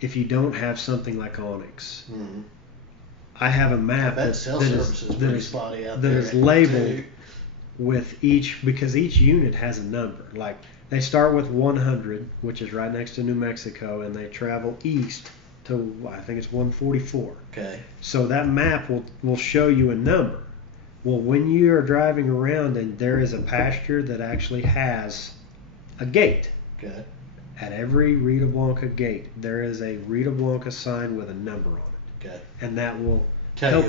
if you don't have something like Onyx, I have a map that is labeled with because each unit has a number. Like, they start with 100, which is right next to New Mexico, and they travel east to, I think it's 144. Okay. So that map will show you a number. Well, when you are driving around and there is a pasture that actually has a gate. Okay. At every Rita Blanca gate, there is a Rita Blanca sign with a number on it. Okay. And that will tell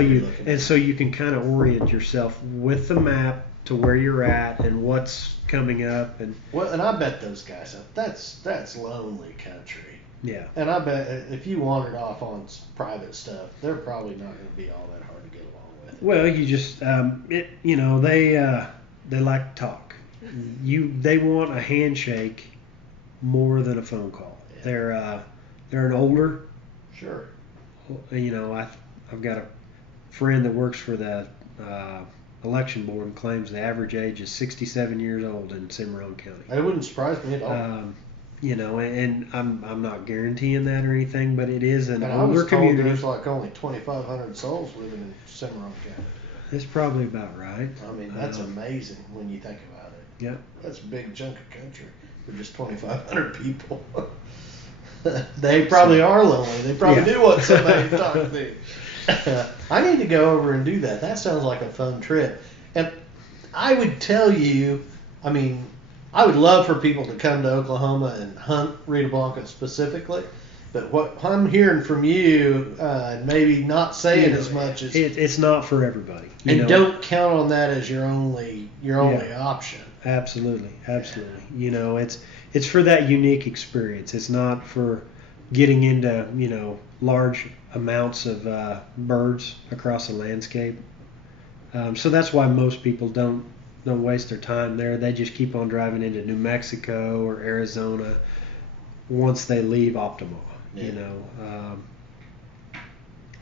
you. And so you can kind of orient yourself with the map to where you're at and what's coming up. And I bet those guys, that's lonely country. Yeah. And I bet if you wandered off on private stuff, they're probably not going to be all that hard to get along with. Well, you just they like to talk. They want a handshake more than a phone call. Yeah. They're an older. Sure. I've got a friend that works for the election board and claims the average age is 67 years old in Cimarron County. It wouldn't surprise me at all. And I'm not guaranteeing that or anything, but it is an older I was community. Told there's like only 2,500 souls living in Cimarron County. It's probably about right. I mean, that's amazing when you think about it. Yep. That's a big chunk of country for just 2,500 people. They probably are lonely. They probably do want somebody to talk to. I need to go over and do that. That sounds like a fun trip. And I would tell you, I would love for people to come to Oklahoma and hunt Rita Blanca specifically. But what I'm hearing from you, maybe not saying as much as it's not for everybody. Don't count on that as your only option. Absolutely. It's for that unique experience. It's not for getting into large amounts of birds across the landscape. So that's why most people don't waste their time there. They just keep on driving into New Mexico or Arizona once they leave Optima. Yeah.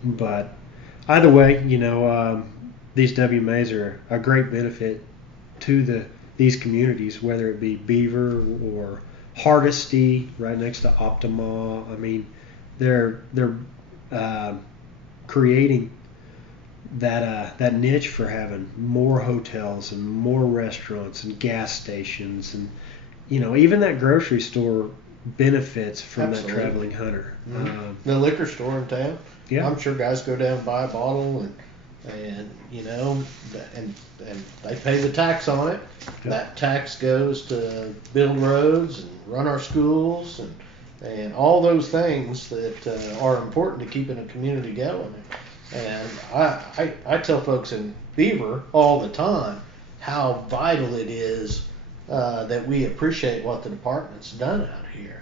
But either way, these WMAs are a great benefit to these communities, whether it be Beaver or Hardesty right next to Optima. They're creating that niche for having more hotels and more restaurants and gas stations, and even that grocery store benefits from Absolutely. that traveling hunter. Mm-hmm. The liquor store in town. Yeah. I'm sure guys go down and buy a bottle and they pay the tax on it. Yeah. That tax goes to build roads and run our schools and all those things that are important to keeping a community going. And I tell folks in Beaver all the time how vital it is that we appreciate what the department's done out here.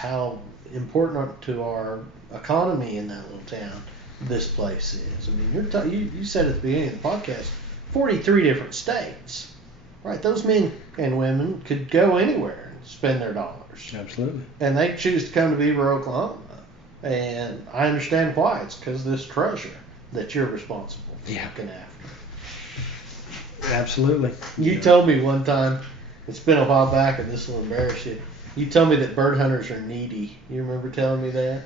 How important to our economy in that little town this place is. You said at the beginning of the podcast, 43 different states, right? Those men and women could go anywhere and spend their dollars. Absolutely. And they choose to come to Beaver, Oklahoma. And I understand why. It's because of this treasure that you're responsible for looking after. Absolutely. You told me one time, it's been a while back, and this will embarrass you. You told me that bird hunters are needy. You remember telling me that?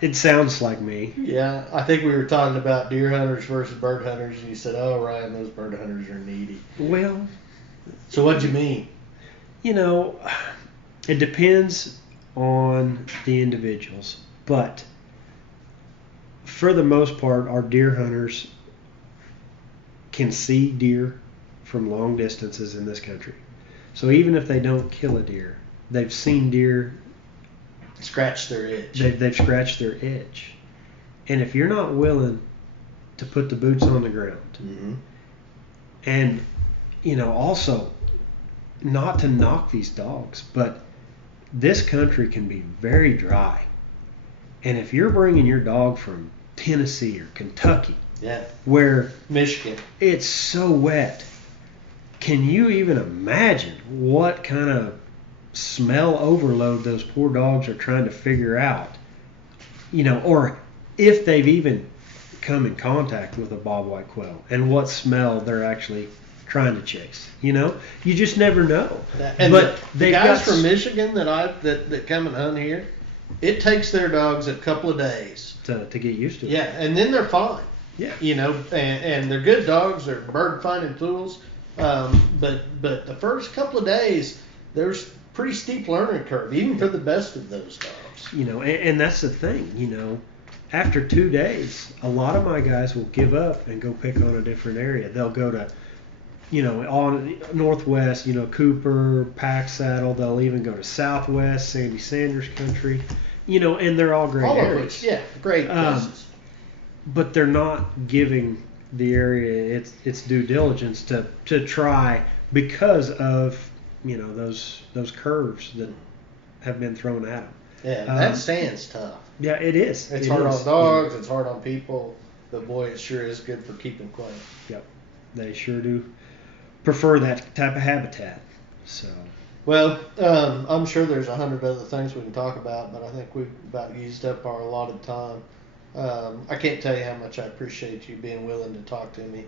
It sounds like me. Yeah, I think we were talking about deer hunters versus bird hunters, and you said, "Oh, Ryan, those bird hunters are needy." Well, so what'd you mean? It depends on the individuals, but for the most part, our deer hunters can see deer from long distances in this country. So even if they don't kill a deer, they've seen deer. Scratch their itch. They've scratched their itch. And if you're not willing to put the boots on the ground, mm-hmm. and, also not to knock these dogs, but this country can be very dry. And if you're bringing your dog from Tennessee or Kentucky, where Michigan, it's so wet, can you even imagine what kind of smell overload those poor dogs are trying to figure out? Or if they've even come in contact with a bobwhite quail and what smell they're actually trying to chase. You just never know. And but the guys from Michigan that come and hunt here, it takes their dogs a couple of days to get used to it. Yeah, and then they're fine. Yeah. And they're good dogs. They're bird finding tools. But the first couple of days, there's pretty steep learning curve, even for the best of those dogs. And that's the thing. After 2 days, a lot of my guys will give up and go pick on a different area. They'll go to on Northwest, Cooper, Pack Saddle. They'll even go to Southwest, Sandy Sanders country, and they're all great areas. Great places. But they're not giving the area its due diligence to try because of, those curves that have been thrown at them. Yeah, that sand's tough. Yeah, it is. It's hard on dogs. It's hard on people. But boy, it sure is good for keeping quail. Yep, they sure do prefer that type of habitat. So. Well, I'm sure there's 100 other things we can talk about, but I think we've about used up our allotted time. I can't tell you how much I appreciate you being willing to talk to me.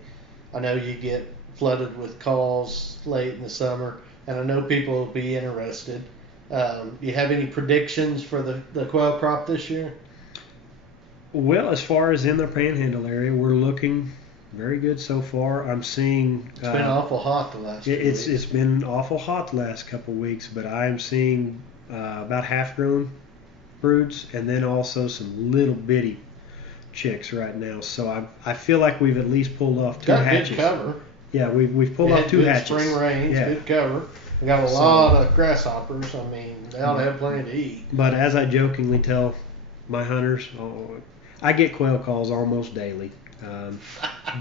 I know you get flooded with calls late in the summer, and I know people will be interested. You have any predictions for the quail crop this year? Well, as far as in the Panhandle area, we're looking very good so far. I'm seeing it's been awful hot the last few weeks. It's been awful hot the last couple of weeks, but I'm seeing about half-grown broods and then also some little bitty chicks right now. So I feel like we've at least pulled off two hatches. Good cover. Yeah, we've pulled off two hatches. Spring rains, good cover. We got a lot of grasshoppers. I mean, they ought to have plenty to eat. But as I jokingly tell my hunters, I get quail calls almost daily.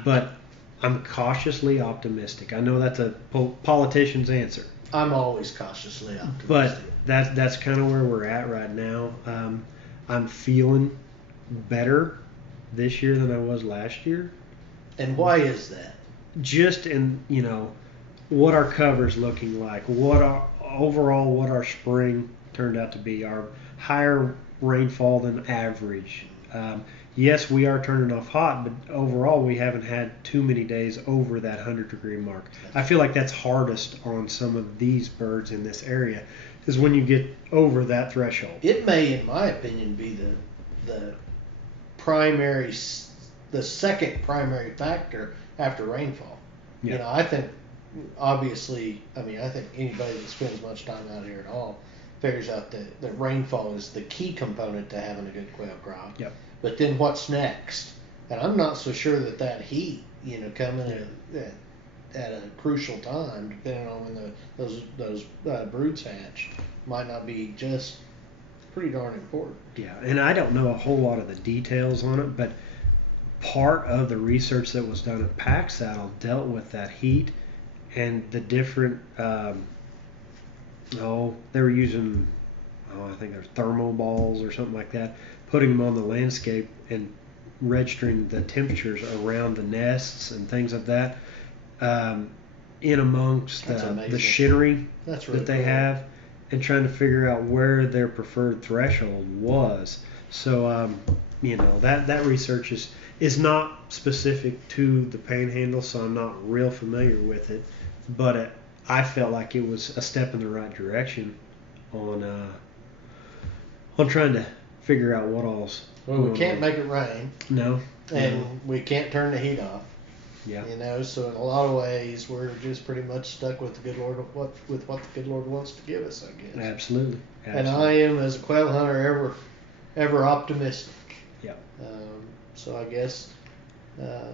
But I'm cautiously optimistic. I know that's a politician's answer. I'm always cautiously optimistic. But that's kind of where we're at right now. I'm feeling better this year than I was last year. And why is that? Just in, what our cover's looking like, what our spring turned out to be, our higher rainfall than average. Yes, we are turning off hot, but overall we haven't had too many days over that 100-degree mark. I feel like that's hardest on some of these birds in this area, is when you get over that threshold. It may, in my opinion, be the second primary factor after rainfall. Yeah. I think, obviously, I think anybody that spends much time out here at all figures out that rainfall is the key component to having a good quail crop. Yep. But then what's next? And I'm not so sure that heat, coming at a crucial time, depending on when those broods hatch, might not be just pretty darn important. Yeah, and I don't know a whole lot of the details on it, but part of the research that was done at Pack Saddle dealt with that heat and the different, they were using, I think they're thermal balls or something like that, putting them on the landscape and registering the temperatures around the nests and things of that, in amongst the shinnery That's really that they cool. have, and trying to figure out where their preferred threshold was. So, that research is not specific to the Panhandle, so I'm not real familiar with it. But I felt like it was a step in the right direction on trying to figure out what all's. Well, we can't make it rain. No. And we can't turn the heat off. Yeah. You know, so in a lot of ways, we're just pretty much stuck with the good Lord, what the good Lord wants to give us, I guess. Absolutely. And I am, as a quail hunter, ever optimistic. Yeah. So I guess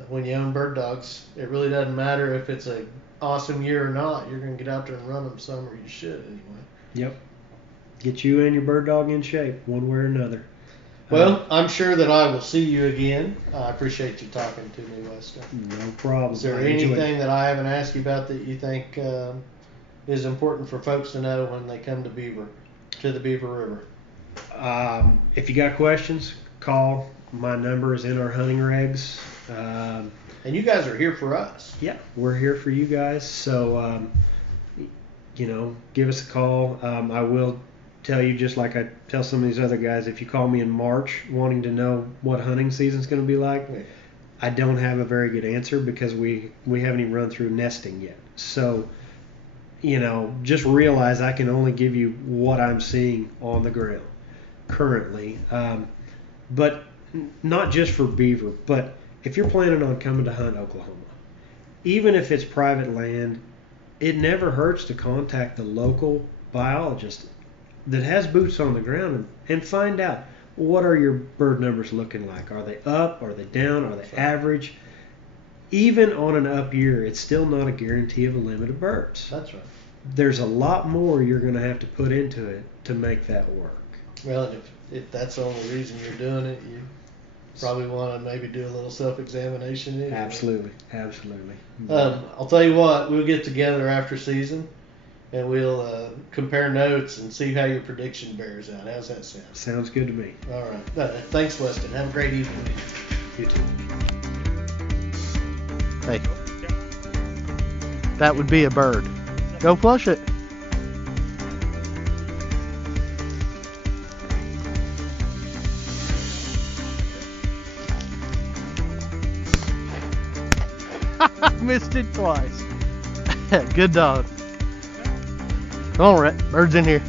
when you own bird dogs, it really doesn't matter if it's an awesome year or not. You're going to get out there and run them some, or you should anyway. Yep. Get you and your bird dog in shape, one way or another. Well, I'm sure that I will see you again. I appreciate you talking to me, Weston. No problem. Is there anything that I haven't asked you about that you think is important for folks to know when they come to the Beaver River? If you got questions, call. My number is in our hunting regs. And you guys are here for us. Yeah, we're here for you guys. So, give us a call. I will tell you, just like I tell some of these other guys, if you call me in March wanting to know what hunting season's going to be like, I don't have a very good answer because we haven't even run through nesting yet. So, just realize I can only give you what I'm seeing on the ground currently. But not just for beaver, but if you're planning on coming to hunt Oklahoma, even if it's private land, it never hurts to contact the local biologist that has boots on the ground and find out, what are your bird numbers looking like? Are they up? Are they down? Are they average? Even on an up year, it's still not a guarantee of a limit of birds. That's right. There's a lot more you're going to have to put into it to make that work. Well, if that's the only reason you're doing it, you probably want to maybe do a little self-examination anyway. Absolutely. I'll tell you what, we'll get together after season and we'll compare notes and see how your prediction bears out. How's that sound? Sounds good to me. All right. Thanks, Weston. Have a great evening. You too. Hey, that would be a bird. Go flush it. Missed it twice. Good dog. All right, bird's in here.